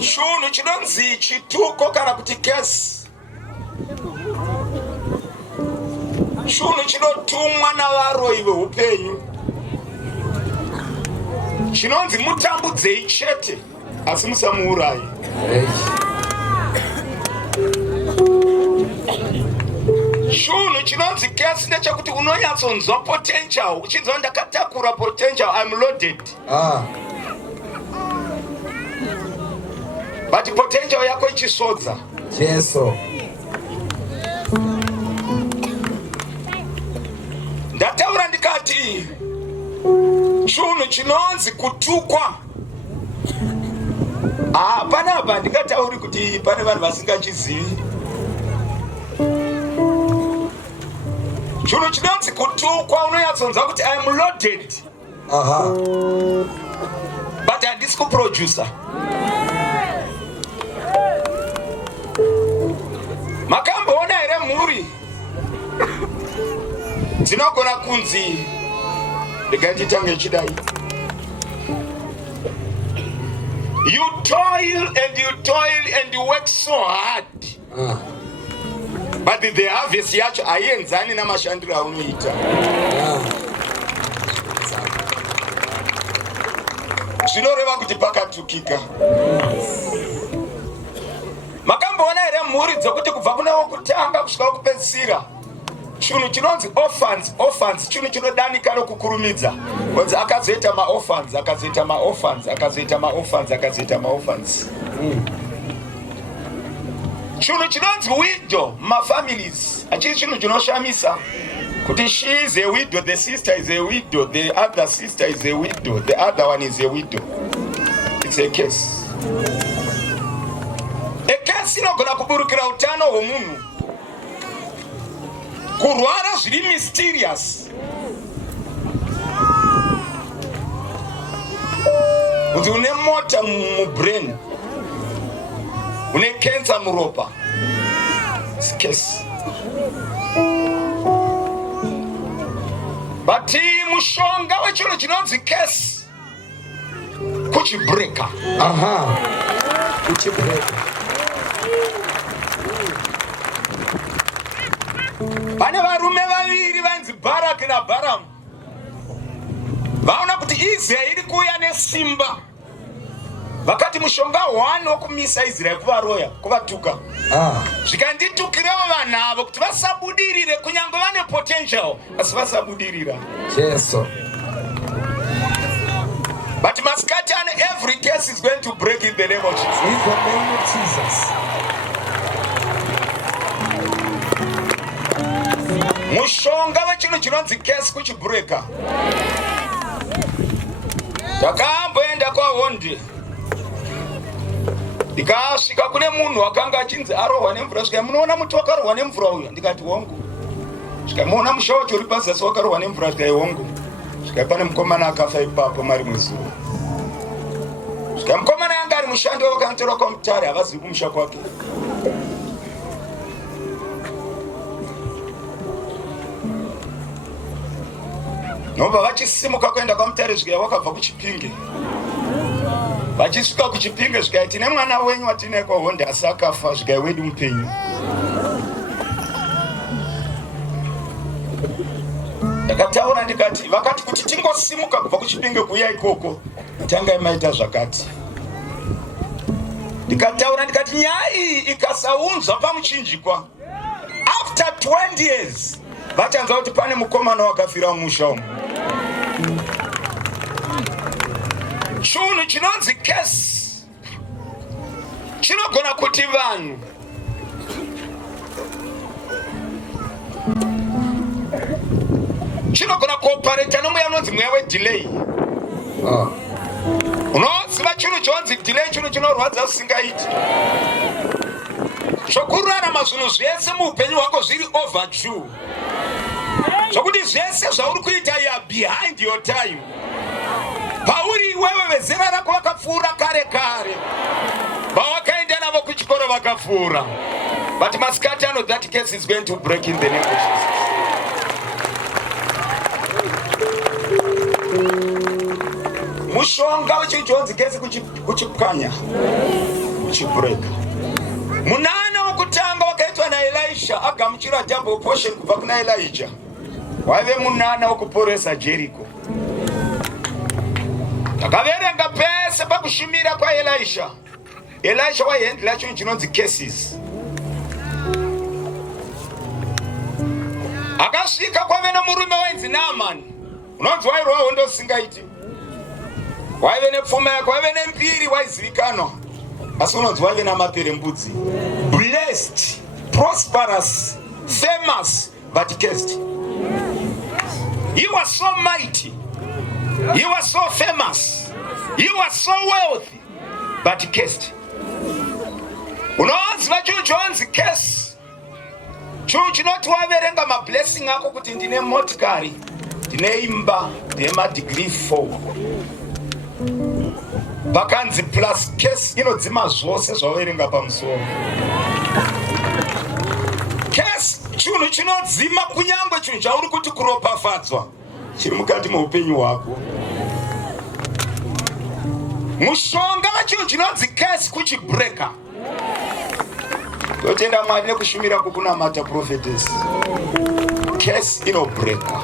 Chinhu chinonzi chituko kana kuti case, chinhu chinotumwa navaroyi veupenyu, chinonzi mutambudzei chete asi musamuurayi. Chinhu chinonzi case ndechekuti unonyatsonzwa potential, uchinzwa ndakatakura potential, I'm loaded. But potential yako ichisodza. Jesu. Ndataura ndikati chinhu chinonzi kutukwa. Panapa ndikatauri kuti pane vanhu vasingachizivi. Chinhu chinonzi kutukwa, unonyatsonzwa kuti I am loaded. But handisi kuproducer. Dzinogona kunzi ndikanditange chidai. You toil and you work so hard. But the harvest yacho aienzani namashandiro aunoita. Zvinoreva kuti pakatukika. Makamboona here mhuri dzokuti kubva kuna wokutanga kusvika kupedzisira chinhu chinonzi orphans chinhu chinodanika nokukurumidza. Kunzi akazoita maorphans. Chinhu chinonzi widow mafamilies achiri chinhu chinoshamisa kuti she is a widow, the sister is a widow, the other sister is a widow, the other one is a widow. It's a case. Ekasi inogona kuburukira utano hwomunhu. Kurwara zviri mysterious. Kuti une mota mubrain, une cancer muropa. It's a case. But mushonga wechiro chinonzi case kuchibreaker. Kuchibreaker. Pane varume vaviri vanzi Barak na Balaam. Vaona kuti Israel iri kuuya nesimba. Vakati mushonga 1 wokumisa Israel kuvaroya, kuvatuka. Zvikanditukirawo vanhu avo kuti vasabudirire kunyange vane potential, asi vasabudirira. Yes. But maskati and every case is going to break in the name of Jesus. In the name of Jesus. Mushonga wechinhu chinonzi case kuchibreaker. Takamboenda kwaHonde. Ndikasvika kune munhu akanga achinzi arohwa nemvura. Svika munoona muti wakarohwa nemvura uyu? Ndikati hongu. Svika munoona musha wacho uri pazasi wakarohwa nemvura? Svika hongu. Svika pane mukomana akafa ipapo mari mwezuva. Svika mukomana yanga ari mushandi wakantorwa kwamutare, havazivi kumusha kwake. Nobva vachisimuka kuenda kwamutare svika wakabva kuchipinge. Vachisvika kuchipinge svika tine mwana wenyu watine kwaHonde asi akafa, svika wedu mupenyu. Ndakataura ndikati, vakati kuti tingosimuka kubva kuchipinge kuuya ikoko tangai maita zvakati. Ndikataura ndikati nyaya iyi ikasaunzwa pamuchinjikwa, after 20 years vachanzwa kuti pane mukomana wakafira mumusha umu. Chinhu chinonzi case chinogona kuti vanhu chinogona kuopareta nomweya unonzi mweya wedelay. Unoziva chinhu chonzi delay, chinhu chinorwadza usingaiti. Zvokurarama zvinhu zvese muupenyu hwako zviri overdue. Zvokuti zvese zvauri kuita you are behind your time. Pauri iwewe vezera rako vakapfuura kare kare. Vawakaenda navo kuchikoro vakapfuura. But maskati ano that case is going to break in the name of Jesus. Mushonga wechinjonzi case kuchipwanya, kuchibreka. Munana wokutanga wakaitwa na Elisha agamuchira double portion kubva kuna Elijah. Waive munana wokuporesa Jericho. Takaverenga pese pakushumira kwa Elisha. Elisha waihendla chinhu chinonzi cases. Akasvika kwave nomurume wainzi Naaman. Unonzi wairwa hondo usingaiti. Waive nepfuma yako, waive nembiri waizivikanwa. Asi unonzi waive namaperembudzi. Blessed, prosperous, famous, but cursed. He was so mighty. He was so famous. He was so wealthy, but cursed. Unoziva chinhu chonzi curse. Chinhu chinoti waverenga mablessing ako kuti ndine motikari, ndine imba, ndine madegree 4. Vakanzi plus curse inodzima zvose zvawaverenga pamusoro. Curse Chinhu chinodzima kunyangwe chinhu chauri kuti kuropafadzwa chiri mukati muupenyu hwako. Mushonga wachinhu chinonzi curse kuchibreka. Totenda Mwari nekushumira kukunamata prophetess. Curse inobreka.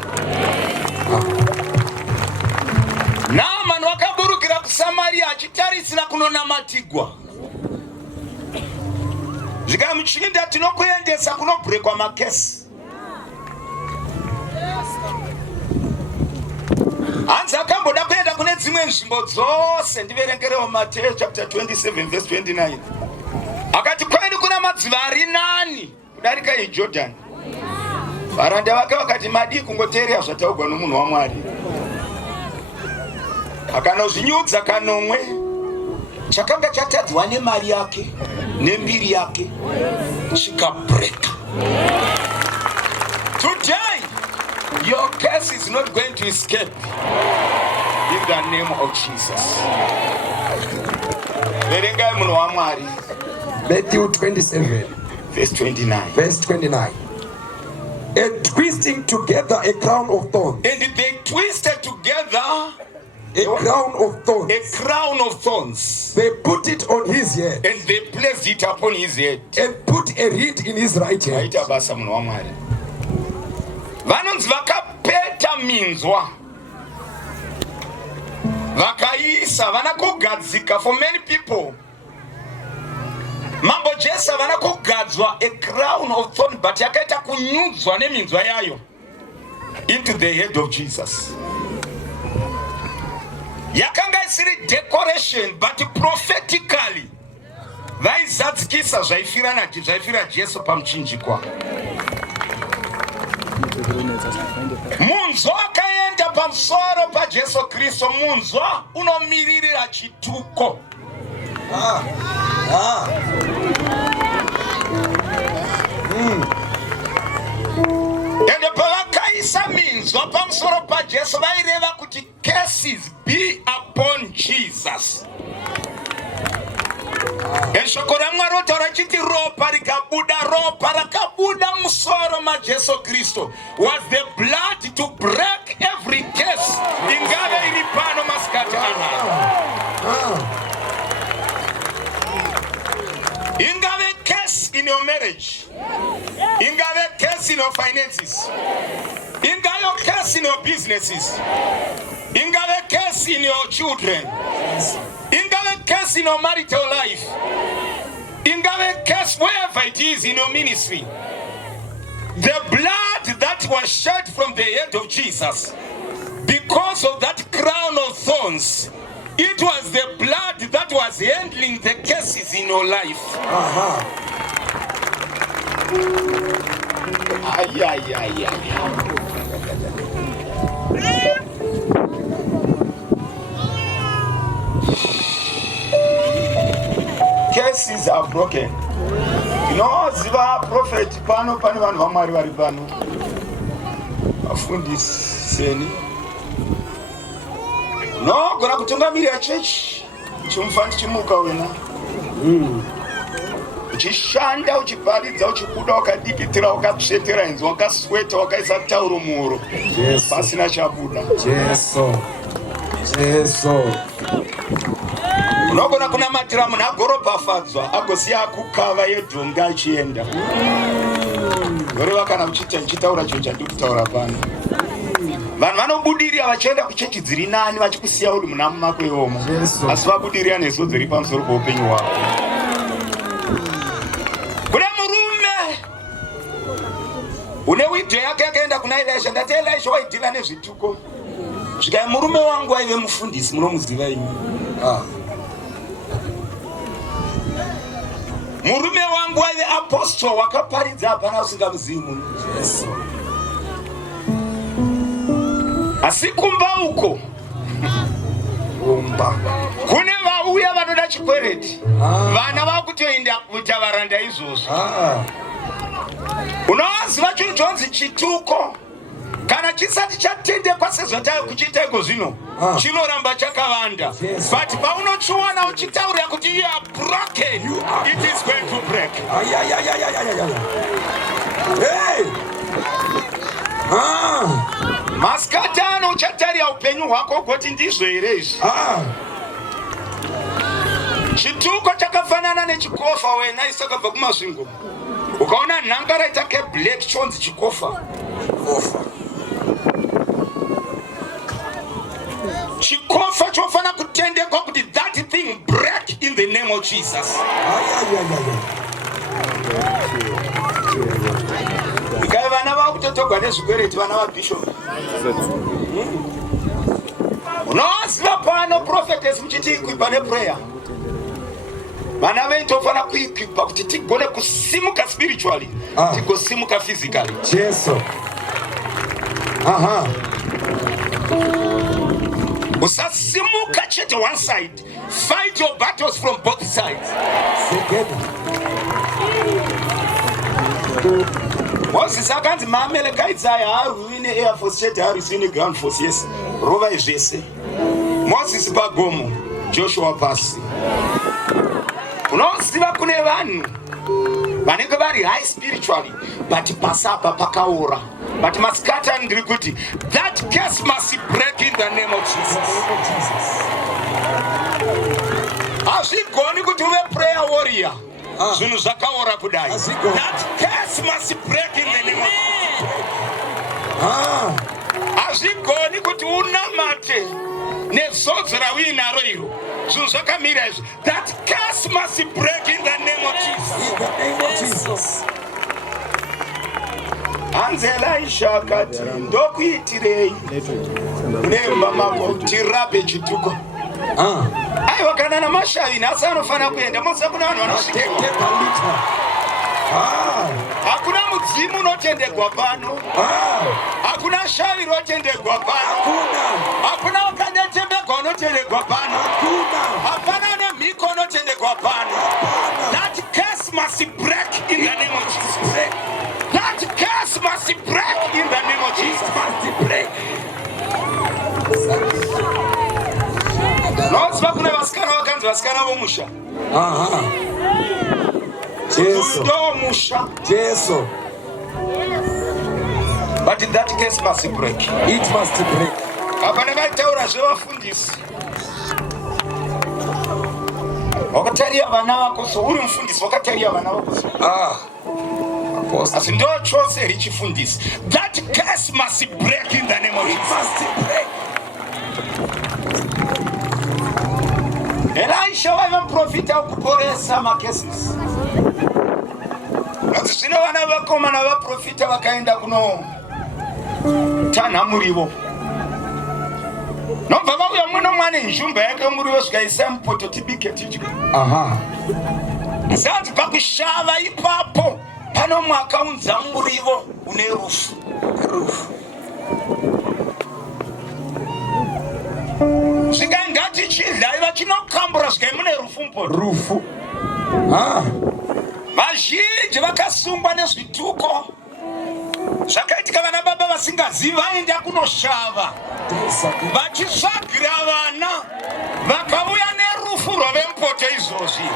Naaman wakaburukira kuSamaria achitarisira kunonamatigwa. Zvikamuchinda tinokuendesa kunobrekwa makesi. Hanzi akamboda kuenda kune dzimwe nzvimbo dzose. Ndiverengerewo Matthew chapter 27 verse 29. Akati kwaendi kuna madziva ari nani kudarika iJordan. Varanda vake vakati madii kungoteerera zvataugwa nomunhu waMwari. Akanozvinyudza kanomwe chakanga chatadzwa nemari yake nembiri yake chikabreka. Today your curse is not going to escape in the name of Jesus. Verengai munhu waMwari. Matthew 27 verse 29. Verse 29. And twisting together a crown of thorns. And they twisted together a crown of thorns. A crown of thorns. They put it on his head. And they placed it upon his head. And put a reed in his right hand. Vanonzi vakapeta minzwa. Vakaisa vanakugadzika for many people. Mambo Jesa vanakugadzwa a crown of thorns, but yakaita kunyudzwa neminzwa yayo into the head of Jesus. Yakanga isiri decoration, but prophetically vaizadzikisa zvaifira Jesu pamuchinjikwa. Munzwa akaenda pamusoro paJesu Kristo. Munzwa unomiririra chituko. Ende pavakaisa minzwa pamusoro paJesu vaireva kuti curses be upon Jesus. Eshoko raMwari rotaura chiti ropa rakabuda musoro maJesu Kristo was the blood to break every curse. Ingave iri pano masikati anaya. Ingave curse in your marriage. Ingave curse in your finances. Ingave curse in your businesses. Ingave curse in your children. Ingave curse in your marital life. Ingave curse wherever it is in your ministry. The blood that was shed from the head of Jesus, because of that crown of thorns, it was the blood that was handling the cases in your life. Cases are broken. You know, ziva prophet pano pani vanhu vaMwari vari pano. Vafundiseni. No, gona kutungamirira church. Chimufandi chimuka wena. Uchishanda, uchiparidza, uchibuda, wakadikitira, wakatsvetera inzwi, wakasweta, wakaisa tauro muhuro. Pasina chabuda. Jesu. Unogona kunamatira munhu agoropafadzwa agosiya kukava yedhonga achienda. Yoreva kana uchitaura chinhu chandiri kutaura pano. Vanhu vanobudirira vachienda kuchechi dziri nani vachikusiya uri muna mumako iwomo. Asi vabudirira nezo dziri pamusoro peupenyu hwako. Kune murume une widho yake yakaenda kuna Elisha. Ndati Elisha waidhila nezvituko. Zvikai murume wangu aive mufundisi, munomuziva imi. Murume wangu aive apostle wakaparidza hapana usingamuzivi munhu. Asi kumba uko kune vauya vanoda chikwereti. Vana vakutoenda kuita varanda izvozvo. Unoziva chinhu chonzi chituko kana chisati chatendekwa sezvatayo kuchiita iko zvino chinoramba chakavanda. But paunochiona uchitaurira kuti you are broken, it is going to break. Hey! Maskatano uchatari ya upenyu wako kuti ndizvo ere izvi. Chituko chakafanana nechikofa wena isakabva kumasvingo. Ukaona nhangara itake black chonzi chikofa. Chikofa chofana kutendekwa kuti that thing break in the name of Jesus. Ikai vana vakutotogwa nezvikwereti vana vabishop. Unoziva pano prophetess muchiti equipa neprayer. Vana veitofana kuequipa kuti tigone kusimuka spiritually, tigosimuka physically. Jesu. Usasimuka chete one side. Fight your battles from both sides. Moses akanzi maAmerika idzaya haruine air force chete haruine ground force. Yes. Rova izvese. Moses pagomo, Joshua pasi. Unoziva kune vanhu vanenge vari high spiritually but pasapa pakaora. But maskata ndiri kuti that curse must break in the name of Jesus. Hazvigoni kuti uve prayer warrior zvinhu zvakaora kudai. That curse must break in the name of Jesus. Hazvigoni kuti unamate nezodzo rauinaro iro zvinhu zvakamira izvo. That curse must break in the name of Jesus. In the name of Jesus. Hanzi Elisha akati ndokuitirei nemba mako tirape chituko. Aiwa kana namashavi nhasi anofana kuenda mosa kuna vanhu vanosvikirwa. Hakuna mudzimu unotendegwa pano. Hakuna shavi rinotendegwa pano. Hakuna wakandetembegwa unotendegwa pano. Hapana nemhiko unotendegwa pano. That curse must break in the name of Jesus. That curse must break in the name of Jesus. Must break. Noziva kune vasikana vakanzi vasikana vomusha. Jesu. Ndo musha. Jesu. But that case must break. It must break. Apana vaitaura zvevafundisi. Wakataria vana vako so uri mufundisi wakataria vana vako so. Asi ndo chose richifundisi. That curse must break in the name of Jesus. It must break. Elisha waiva muprofita ukuporesa makesis. Asi zvino vana vakomana vaprofita vakaenda kuno tanha murivo. Nobva vauya muno mwane nzvimbo yake murivo zvikaisa mupoto tibike tidye. Asi hanzi pakushava ipapo pano mwakaunza murivo une rufu. Zvikangati chidla iva chinokambura zvikaimune rufu mupoto. Rufu. Vazhinji vakasungwa nezvituko. Zvakaitika vana baba vasingazivi vaenda kunoshava. Vachitsvagira vana vakauya nerufu rwavempoto izvozvi.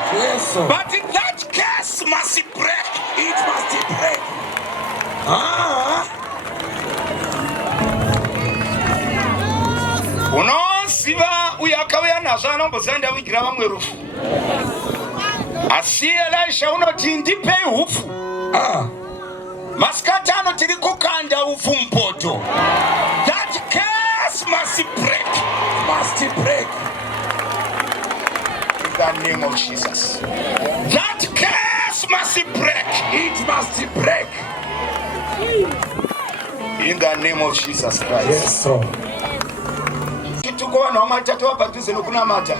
But that curse must break. It must break. Unoziva uyo akauya nazvo anomboziva ndavigira vamwe rufu. Asi Elisha unoti ndipei hupfu. Masikati anotiri kukanda upfu mupoto. That curse must break. Must break. In the name of Jesus. That curse must break. It must break. In the name of Jesus Christ. Yes, sir. Kituko wana wamatatu wapatuze nukunamata.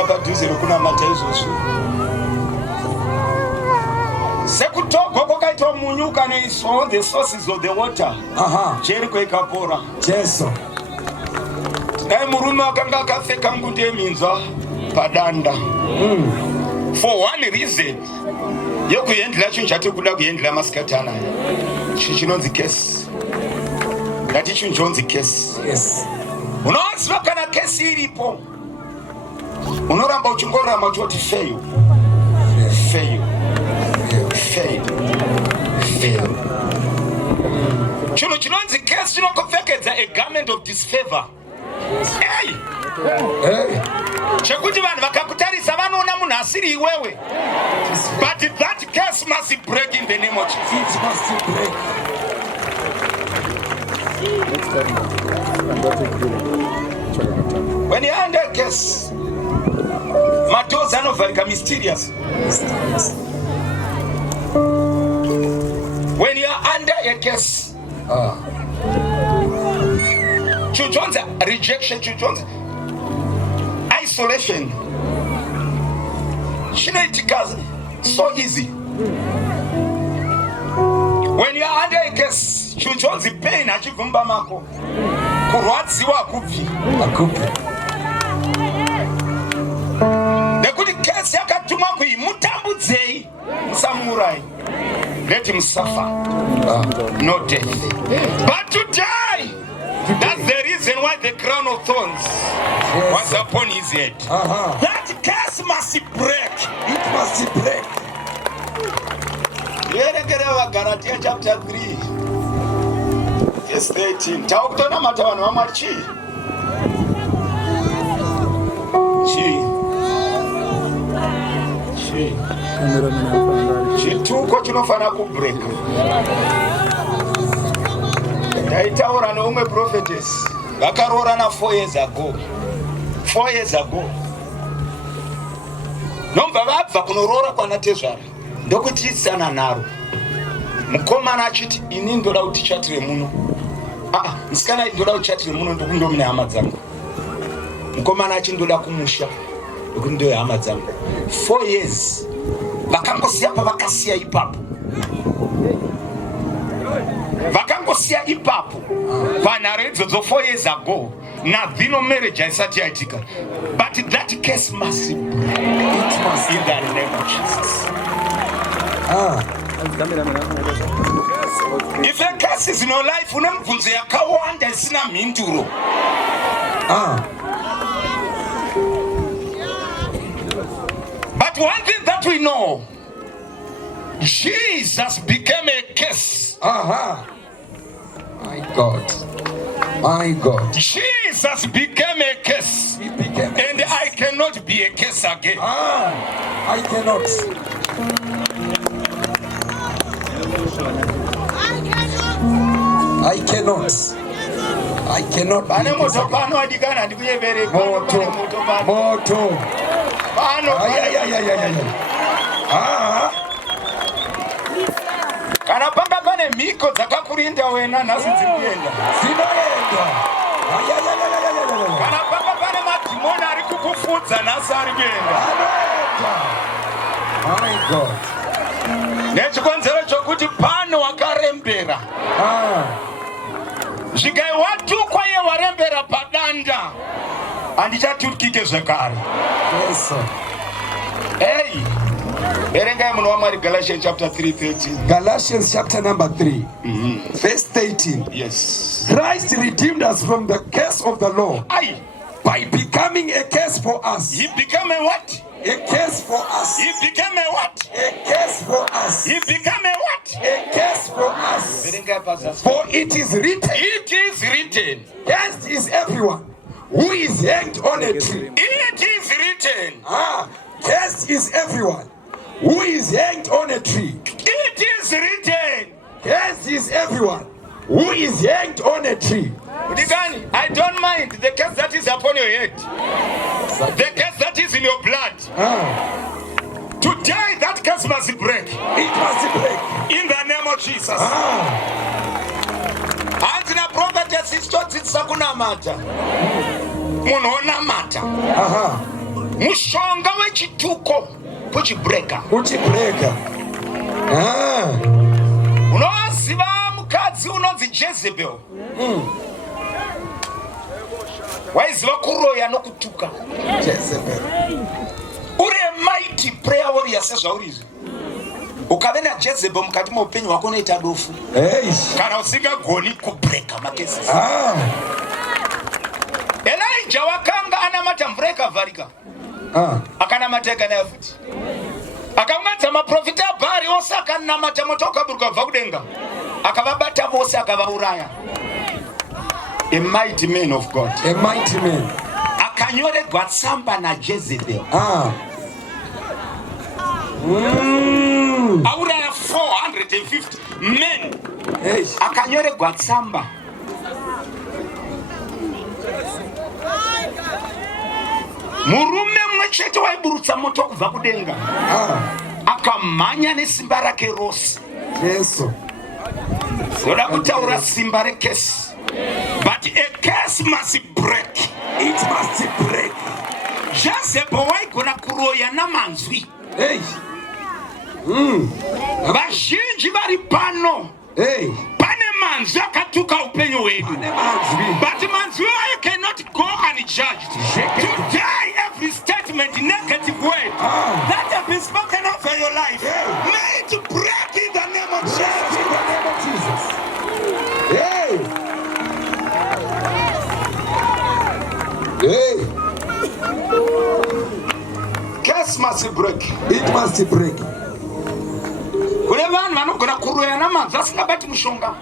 Wapatuze nukunamata izosu. Sekutogo kwakaitwa munyuka neiswa the sources of the water. Jericho ikapora. Jesu. Dai murume akanga akapfeka ngude yeminzwa padanda. For one reason. Yokuendela chinhu chati kuda kuendela masikati anaya. Chinonzi case. Ngati chinhu chonzi case. Yes. Unoziva kana case iripo. Unoramba uchingoramba uchoti fail. kind of disfavor. Hey! Chekuti vanhu vakakutarisa vanoona munhu asiri iwewe. But that curse must break in the name of Jesus. It must break. When you're under a curse, my doors are not very mysterious. When you are under a curse, children's rejection, children's isolation, so easy. When you are under a curse, children's pain, achivumba mako, kurwadziwa akupi. Nekuti curse yakatumwa kuimutambudzei samurai. Let him suffer, no death. But to die, that's the reason why the crown of thorns was upon his head. That curse must break. It must break. Galatia chapter 3, verse 13. Taukutona matawano wamachi. Chituko chinofana kubreka. Ndaitaura neumwe prophetess vakaroorana 4 years ago. 4 years ago. Nomba vabva kunoroora kwanatezvara. Ndokutisana naro. Mukomana achiti ini ndoda kuti chatire muno. Musikana ndoda kuti chatire muno ndokundomune hama dzangu. Mukomana achi ndoda kumusha. Ndokundoya hama dzangu. 4 years. Vakangosiya pavakasiya ipapo. Vakangosiya ipapo. Panhare idzodzo 4 years ago. Navino marriage haisati yaitika. But that case must break. It must in the name of Jesus. If a case is in your life, unemvunzo yakawanda isina mhinduro. But one thing that we know, Jesus became a curse. My God. My God. Jesus became a curse. And I cannot be a curse again. I cannot. I cannot. I cannot. Moto. Kana panga pane miko dzakakurinda wena nhasi dzikuenda. Dzinoenda. Kana panga pane madhimoni ari kukufudza nhasi ari kuenda. My God. Nechikonzero chokuti pano wakarembera. Zvigai watukwa iye warembera padanda. Handichatukike zvekare. Yes, sir. Hey. Erengai munhu waMwari Galatians chapter 3:13. Galatians chapter number 3, verse 13. Yes. Christ redeemed us from the curse of the law. Aye. By becoming a curse for us. He became a what? A curse for us. He became a what? A curse for us. He became a what? A curse for us. For it is written. It is written. Cursed is everyone who is hanged on a tree. It is written. Cursed is everyone who is hanged on a tree. It is written. Cursed is everyone who is hanged on a tree. I don't mind the curse that is upon your head. The curse that is in your blood. Today that curse must break. It must break. In the name of Jesus. Hanzina prophetess is todzitsa kunamata. Munhu onamata. Mushonga wechituko kuchibreka. Kuchibreka. Unoziva mukadzi unonzi Jezebel. Waiziva kuroya nokutuka. Jezebel. Uri mighty prayer warrior sezvaurizi. Ukave naJezebel mukati meupenyu hwako unoita dofu. Kana usingagoni kubreka makesi. Elijah wakanga anamata mvura ikavharika. Akanamata naye futi. Akaunganidza maprofita aBhaari ose akanamata moto ukaburuka kubva kudenga. Akavabata vose akavauraya. A mighty man of God. A mighty man. Akanyorerwa tsamba na Jezebel. Auraya 450 men. Akanyorerwa tsamba. Murume mwechete waiburutsa moto kubva kudenga. Akamhanya nesimba rake rose. Yesu. Zoda kutaura simba rekesi. But a curse must break. It must break. Jezebel waigona kuroya namanzwi. Hey. Vazhinji vari pano. Hey. Pane manzwi akatuka upenyu hwedu. But manzwi wayo cannot go unjudged. Today every statement, negative word that have been spoken over your life, may it break in the name of Jesus. In the name of Jesus. Hey. Hey. Curse must break. It must break. Kune vanhu vanogona kuroya namanzwi asingabati mushonga.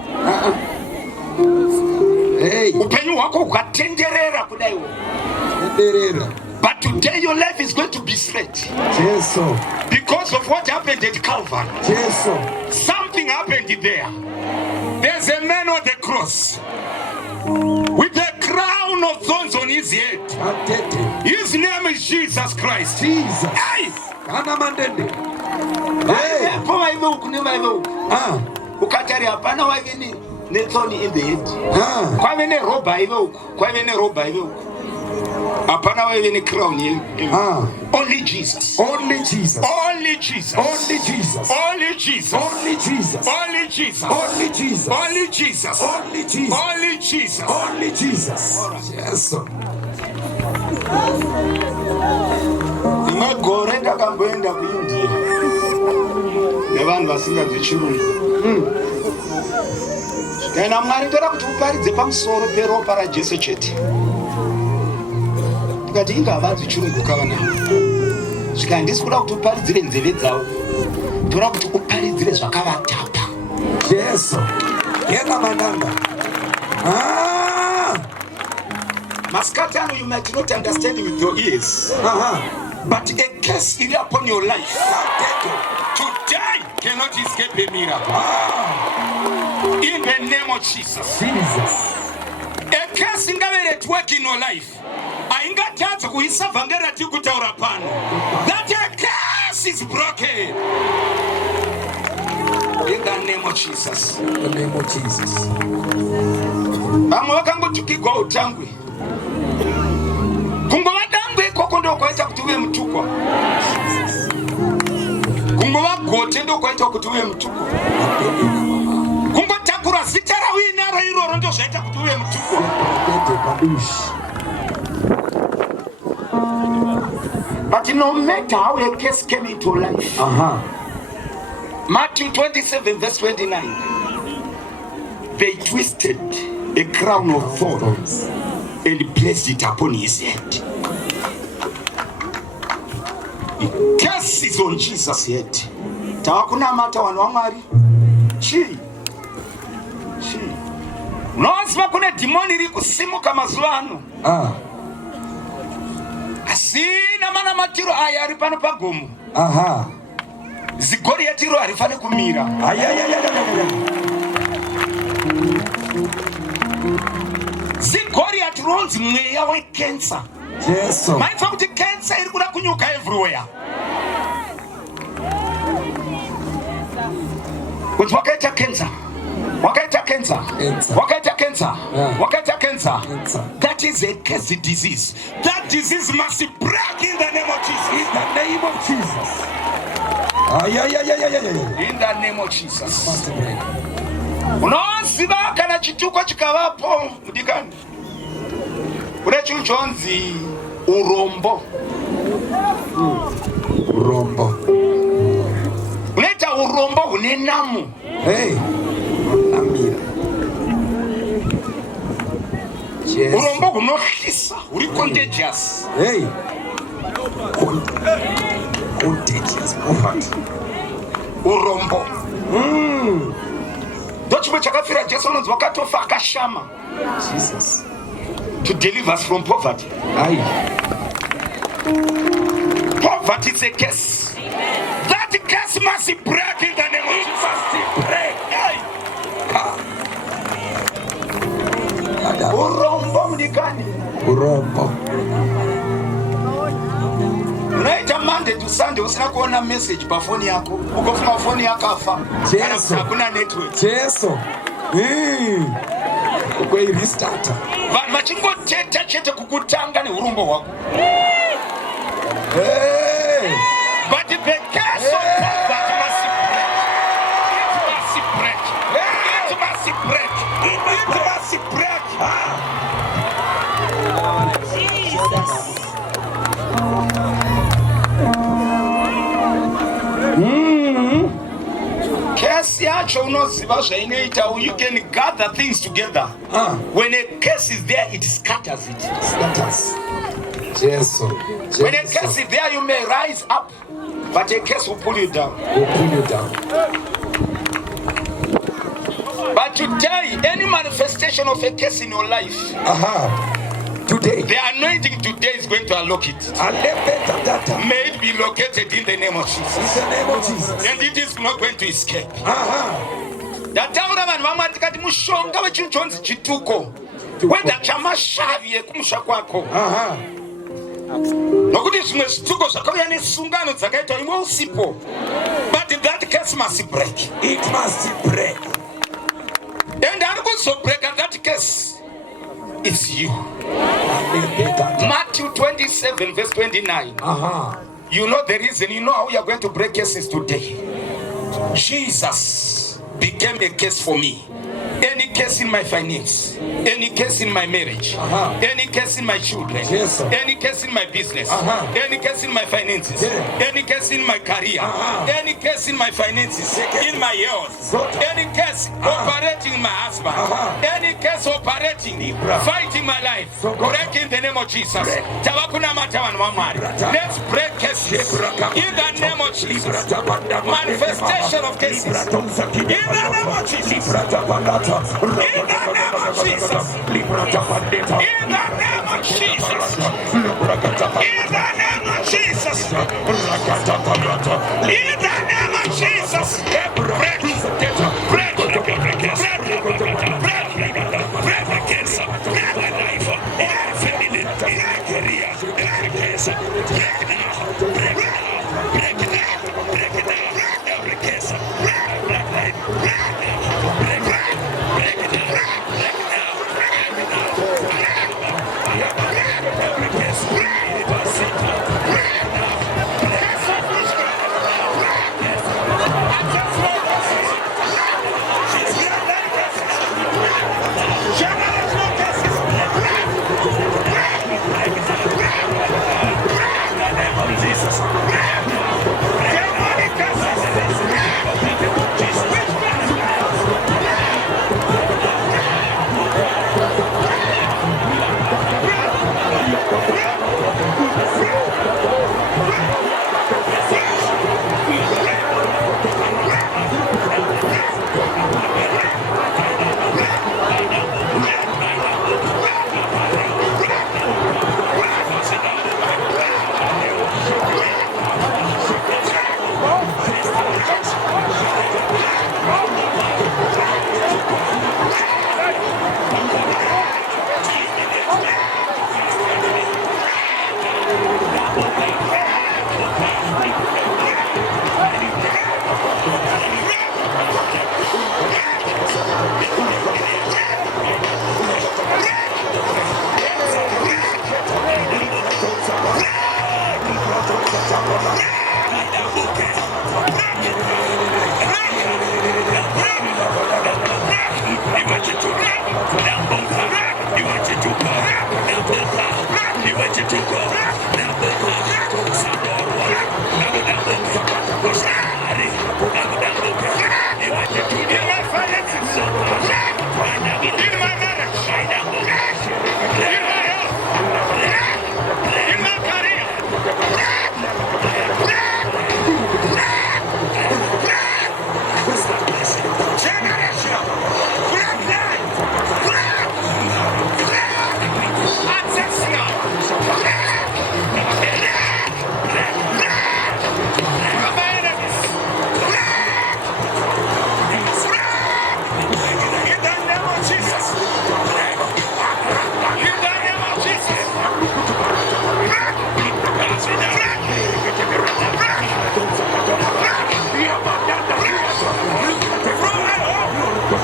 Hey. Upenyu hwako ukatenderera kudaiwo. But today your life is going to be straight. Jesus. Because of what happened at Calvary. Jesus. Something happened there. There's a man on the cross with a crown of thorns on his head. His name is Jesus Christ. Jesus. Hey. Ukatari hapana wavini nethoni in the head. Kwavene roba ive uku. Kwavene roba ive uku. Hapana wavini crown ive. Only Jesus. Only Jesus. Only Jesus. Only Jesus. Only Jesus. Only Jesus. Only Jesus. Only Jesus. Only Jesus. Only Jesus. Only Jesus. Only Jesus. Yes. Magore ndakamboenda kuIndia. Nevanhu vasingabvi chirungu. Kana Mwari ndoda kuti uparidze pamusoro peropa raJesu chete. Tikati ingavanzi chirungu kavana. Zvikandisi kuda kuti uparidzire nzeve dzavo. Ndoda kuti uparidzire zvakavatapa. Yesu. Yena mananga. Maskatano, you might not understand with your ears. But a curse is upon your life. Today cannot escape a miracle. In the name of Jesus. Jesus. A curse in at work in your life. That a curse is broken. In the name of Jesus. In the name of Jesus. I'm welcome to keep go tangwe. Kungova dangwe koko ndo kwaita kuti uve mutukwa. Kungova gote ndo kwaita kuti uve mutukwa. Kungotakura zita rawina iroro ndo zvaita kuti uve mutukwa. But no matter how a case came into life. Matthew 27 verse 29. They twisted a crown of thorns and placed it upon his head. The curse is on Jesus' head. Tawakuna mata wanu wangari. Chi. Unawaziva kuna demoni iri kusimuka mazuano. Asina mana matiro aya aripano pagomu. Zigori yatiro arifane kumira. Zigori yatironzi mweya we cancer. Yes. Maitwa kuti cancer iri kuda kunyuka everywhere. Kuti wakaita cancer. Wakaita cancer. Wakaita cancer. Wakaita cancer. That is a cursed disease. That disease must break in the name of Jesus. In the name of Jesus. In the name of Jesus. Must break. Unoziva kana chituko chikavapo mudikani. Kune chinhu chonzi urombo. Urombo. Unoita urombo hune namu. Hey. Amira. Yes. Urombo hunohlisa, uri contagious. Hey. Contagious. Urombo. Ndochimwe chakafira Jesu unonzi wakatofa akashama. Jesus. To deliver us from poverty. Aye. Poverty is a curse. That curse must break in the name of Jesus. Urombo mnikani. Urombo. Unaita Monday to Sunday usina kuona message pa phone yako. Uko kwa phone yako afa. Yesu. Hakuna network. Yesu. Uko restart. Vanhu vachingoteta chete kukutanga neurombo hwako. But the curse of poverty must break. It must break. It must break. Curse yacho unoziva zvainoita. You can gather things together. When a curse is there, it scatters it. Scatters. Jesus. When a curse is there, you may rise up, but a curse will pull you down. But today, any manifestation of a curse in your life, today, the anointing today is going to unlock it. May it be located in the name of Jesus. In the name of Jesus. And it is not going to escape. Ndataura vanhu vamwe tikati mushonga wechinhu chonzi chituko. Wenda chamashavi ekumusha kwako. Nokuti zvimwe zvituko zvakauya nesungano dzakaitwa imwe usipo. But that curse must break. It must break. And ari kuzobreaka that curse. It's you. Matthew 27 verse 29. You know the reason. You know how you are going to break curses today. Jesus became a curse for me. Any case in my finance, any case in my marriage, any case in my children, any case in my business, any case in my finances, any case in my career, any case in my finances, in my health, any case operating my husband, any case operating, fighting my life, break in the name of Jesus. Let's break cases in the name of Jesus. Manifestation of cases in the name of Jesus. In the name of Jesus. In the name of Jesus. In the name of Jesus. In the name of Jesus. Break. Break. Break the cancer. Break my life. Every family. Every career. Every cancer. Break now. Break now. Break it now. Break it now. Every cancer. Break life. Break now. Break now. Break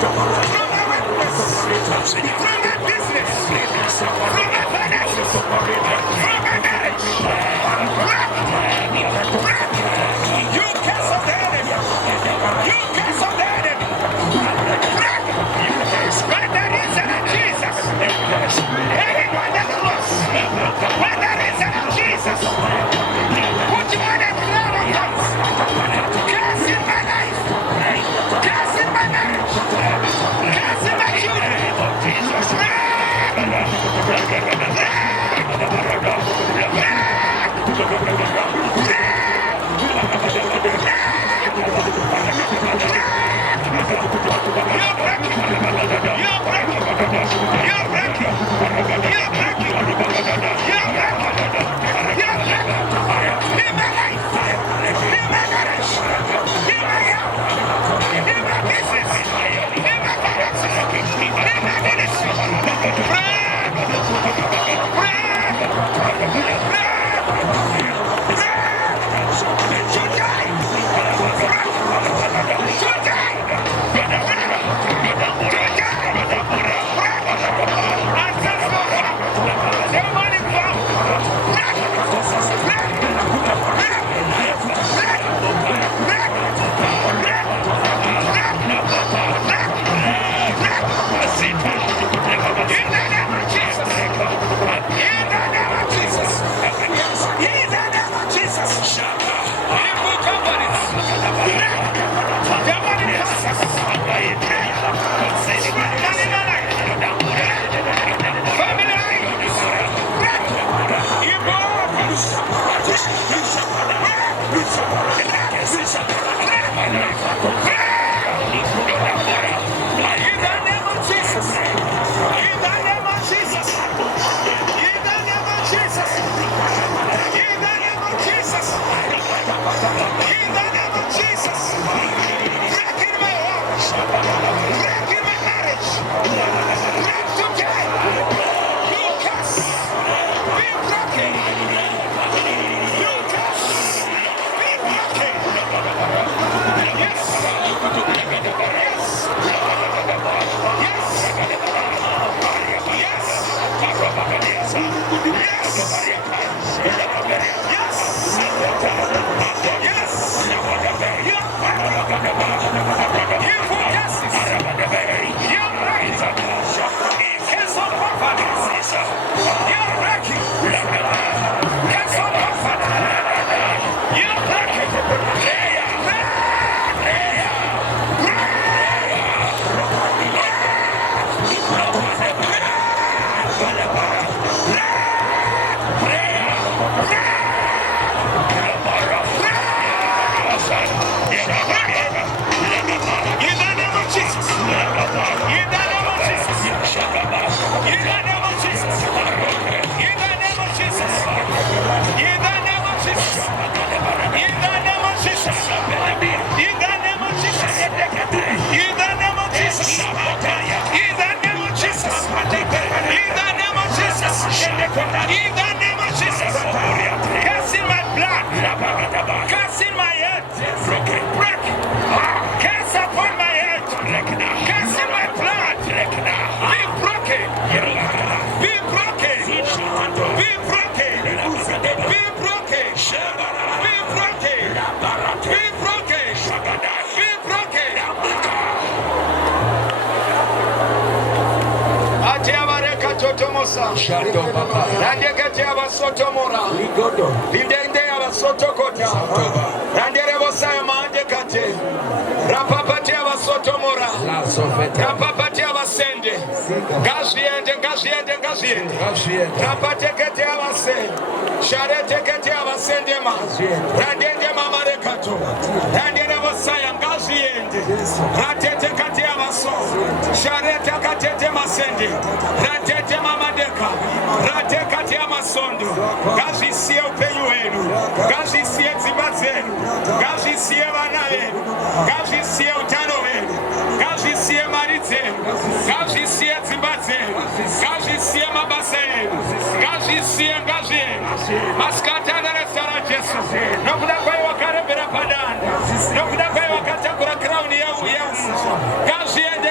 from my workplace, from my business, from my finances, from my marriage. Break. You curse of the enemy. You curse of the enemy. Break. By the reason of Jesus. Anyone that close. By the reason of Jesus. Put you on a cloud of thorns. Curse in my life. Curse in my marriage. Curse in my children. Randekete abasotomora Lidende abasotokota Randerebosaya mandekate Rapapati abasotomora Rapapati abasende Gaziende Rapatekete abasende Sharetekete abasende ma Randende mamarekato Randerebosaya ngaziende Ratetekate abaso Sharetekate masende Ratete mamadeka Ratekate amasondo Gazisie upenyu wenu Gazisie dzimba zenu Gazisie vana venu Gazisie utano wenu Gazisie mari dzenu Gazisie dzimba dzenu Gazisie mabasa enu Gazisie ngazi yenu Masikatana resara Jesu Nokuda kwae wakarembera padanda Nokuda kwae wakatakura crown ya umungu Gaziende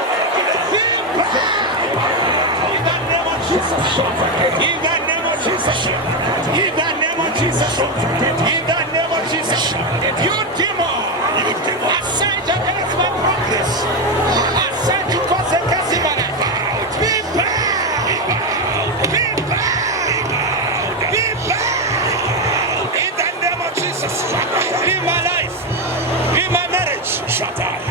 In the name of Jesus. In the name of Jesus. In the name of Jesus. You demon. Assigned against my progress. Assigned to cause a curse in my life. Be bound. Be bound. Be bound. In the name of Jesus. In my life. In my marriage.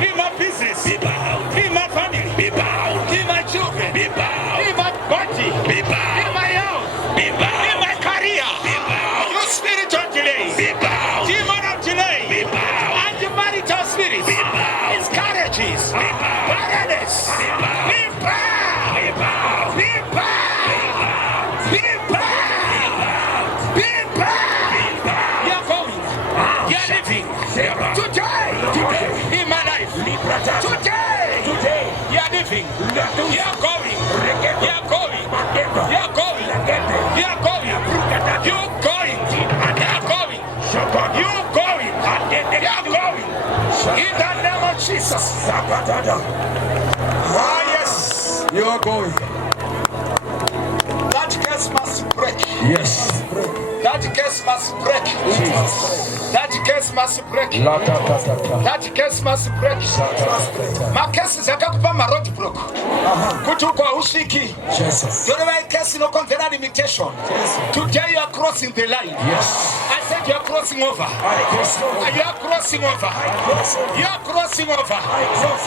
In my business. Be bound. In my family. Be bound. In my children. Be bound. In my body. Be bound. In my health. Be bound. In my career. Be bound. You spirit of delay. Be bound. Demon of delay. Be bound. Anti-marital spirit. Be bound. Miscarriages. Be bound. Barrenness. Be bound. Be bound. Be bound. Be bound. Be bound. Be bound. You're going. You're living. Today. In my life. Today. You're living. You're going. You're going. You're going. You're going. You're going. You're going. You're going. You're going. In the name of Jesus. Oh yes. You're going. That curse must break. Yes. That curse must break. That curse must break. That curse must break. My curse is a road block. Kutuko ushiki. Don't ever curse no container limitation. Today you are crossing the line. Yes. I said you are crossing over. You are crossing over. You are crossing over.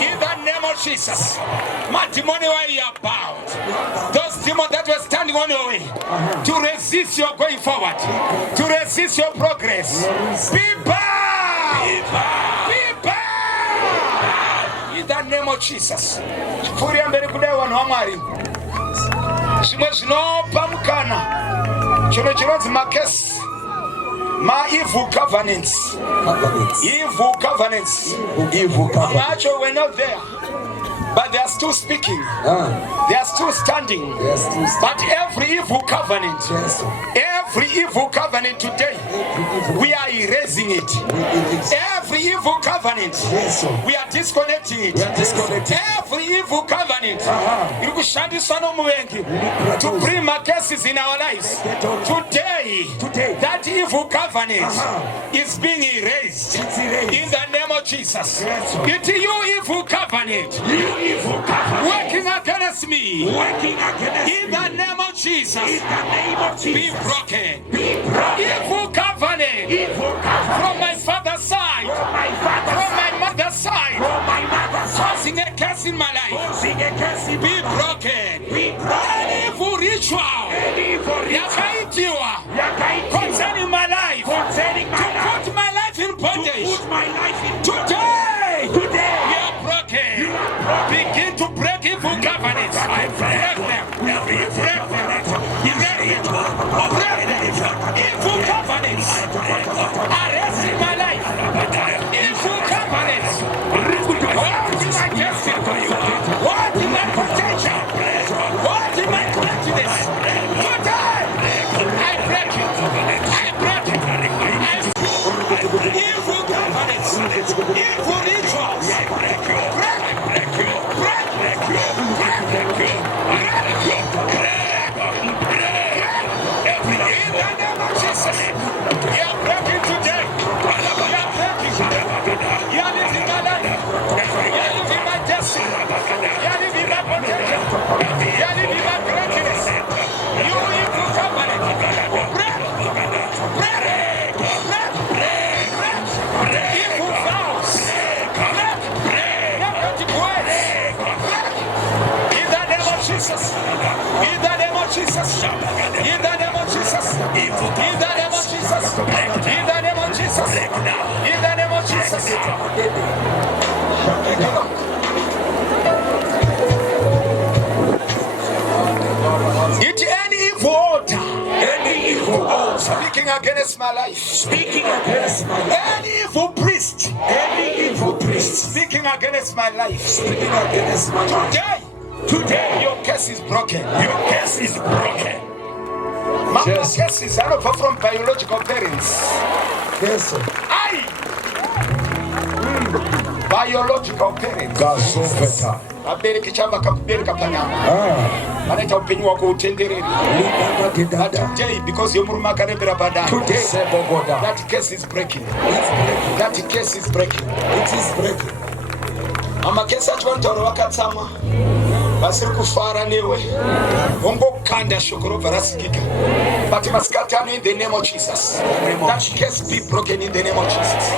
In the name of Jesus. My demon where you are bound. Those demons that were standing on your way to resist your going forward, to resist your progress. Be bound! Be bound! In the name of Jesus. Furia mbele kudai wanu wa mwari. Shimwe shinopa mukana. Chino chirozi makesi. My evil governance. Evil governance. Actually, we're not there. But they are still speaking. They are still standing. But every evil covenant, today, we are erasing it. Every evil covenant, we are disconnecting it. Every evil covenant, to bring my cases in our lives. Today, that evil covenant is being erased. In the name of Jesus. It's you evil covenant. Working against me. In the name of Jesus. Be broken. Evil covenant. From my father's side. From my mother's side. Causing a curse in my life. Be broken. An evil ritual. Concerning my life. To put my life in bondage. Today. We are broken. Begin to break evil covenants. Break them. Break them. Evil covenants. Arresting my life. Evil covenants. What is my destiny? What is my potential? What is my greatness? Today, I break it. I break it. Evil covenants. Evil rituals. In the name of Jesus. In the name of Jesus. In the name of Jesus. In the name of Jesus. In the name of Jesus. It's any evil altar. Any evil altar. Speaking against my life. Speaking against my life. Any evil priest. Any evil priest. Speaking against my life. Speaking against my life. Today, your case is broken. Your case is broken. My cases are not from biological parents. Yes, sir. biological parents. Abereki chava kakubereka panyama. Vanaita upenyu wako utenderere. But today, because yomuruma akarebera badani, that case is breaking. That case is breaking. It is breaking. Amakesi acho vantaura vakatsamwa vasiri kufara newe vongokanda shoko robva rasikika. But masikatano in the name of Jesus. That case be broken in the name of Jesus.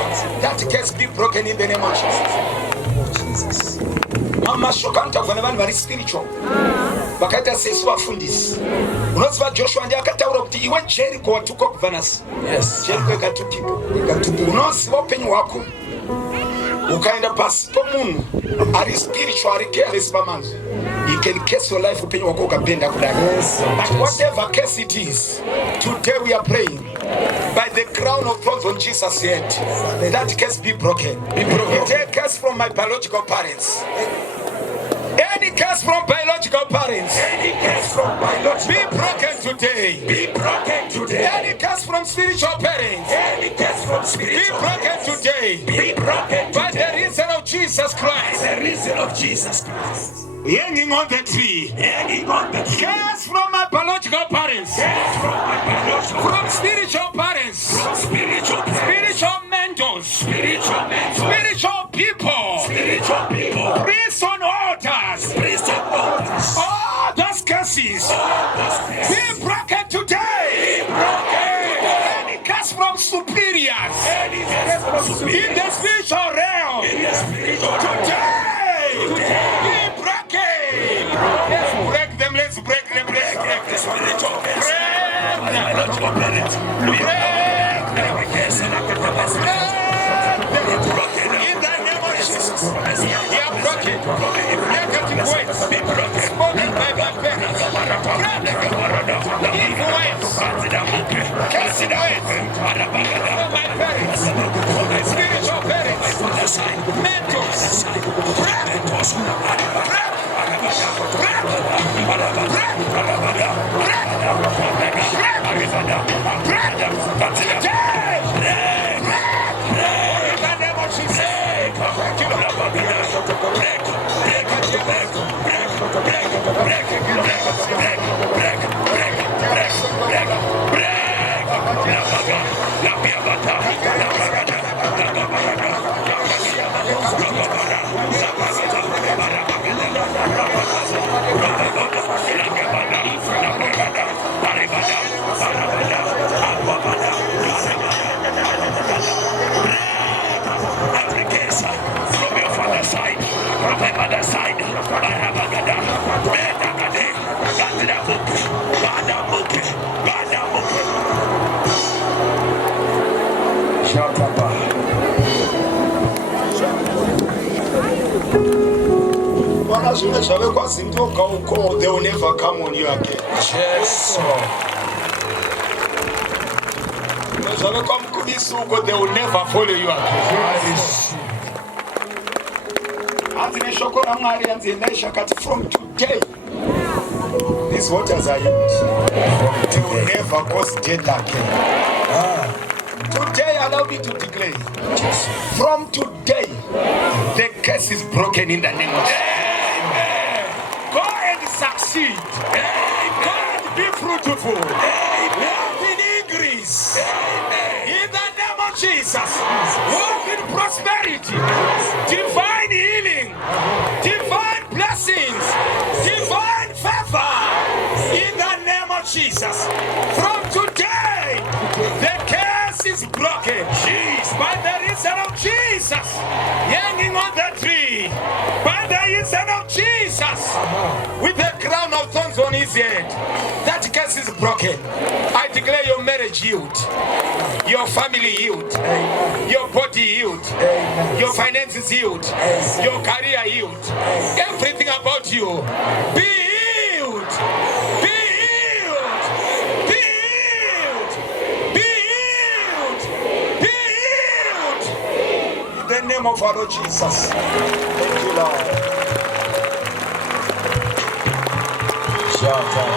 That case be broken in the name of Jesus. Amashoko anotagwa nevanhu vari spiritual vakaita sesu vafundisi. Unoziva Joshua ndiye akataura kuti iwe Jeriko watukwa kubva nhasi. Jeriko ikatukika. Unoziva upenyu hwako ukaenda pasi pomunhu ari spiritual ari careless pamanzi, you can case your life upenyu hwako ukapenda kudai. But whatever case it is, today we are praying by the crown of thorns on Jesus' head, that case be broken. Take case from my biological parents. Any case from biological parents, be broken today. Be broken today. Any case from spiritual parents, be broken today. Be broken by the reason of Jesus Christ. The reason of Jesus Christ. Hanging on the tree. Hanging on the tree. Case from my biological parents. From spiritual parents. Spiritual mentors. Spiritual people. Priests on altars. All those cases. Be broken today. Any case from superiors. In the spiritual realm. Today. Break them, let's break them, break them. In the name of Jesus. They are broken. Negative words. Spoken by my parents. Evil words. Casting away. My parents. Spiritual parents. Mentors. They will never come on you again. Yes. They will never follow you again. From today, these waters are used. They will never cause death again. Today, allow me to declare, from today, the curse is broken in the name of Jesus. Go and succeed. Go and be fruitful. Walk in increase. In the name of Jesus. Walk in prosperity. Divine healing. Divine blessings. Divine favor. In the name of Jesus. From today, the curse is broken. By the reason of Jesus. Hanging on the tree. By the reason of Jesus. With the crown of thorns on his head. That curse is broken. I declare your marriage healed. Your family healed. Your body healed. Your finances healed. Your career healed. Everything about you be healed. Be healed. Be healed. Be healed. Be healed. In the name of our Lord Jesus. Thank you, Lord. Shout out.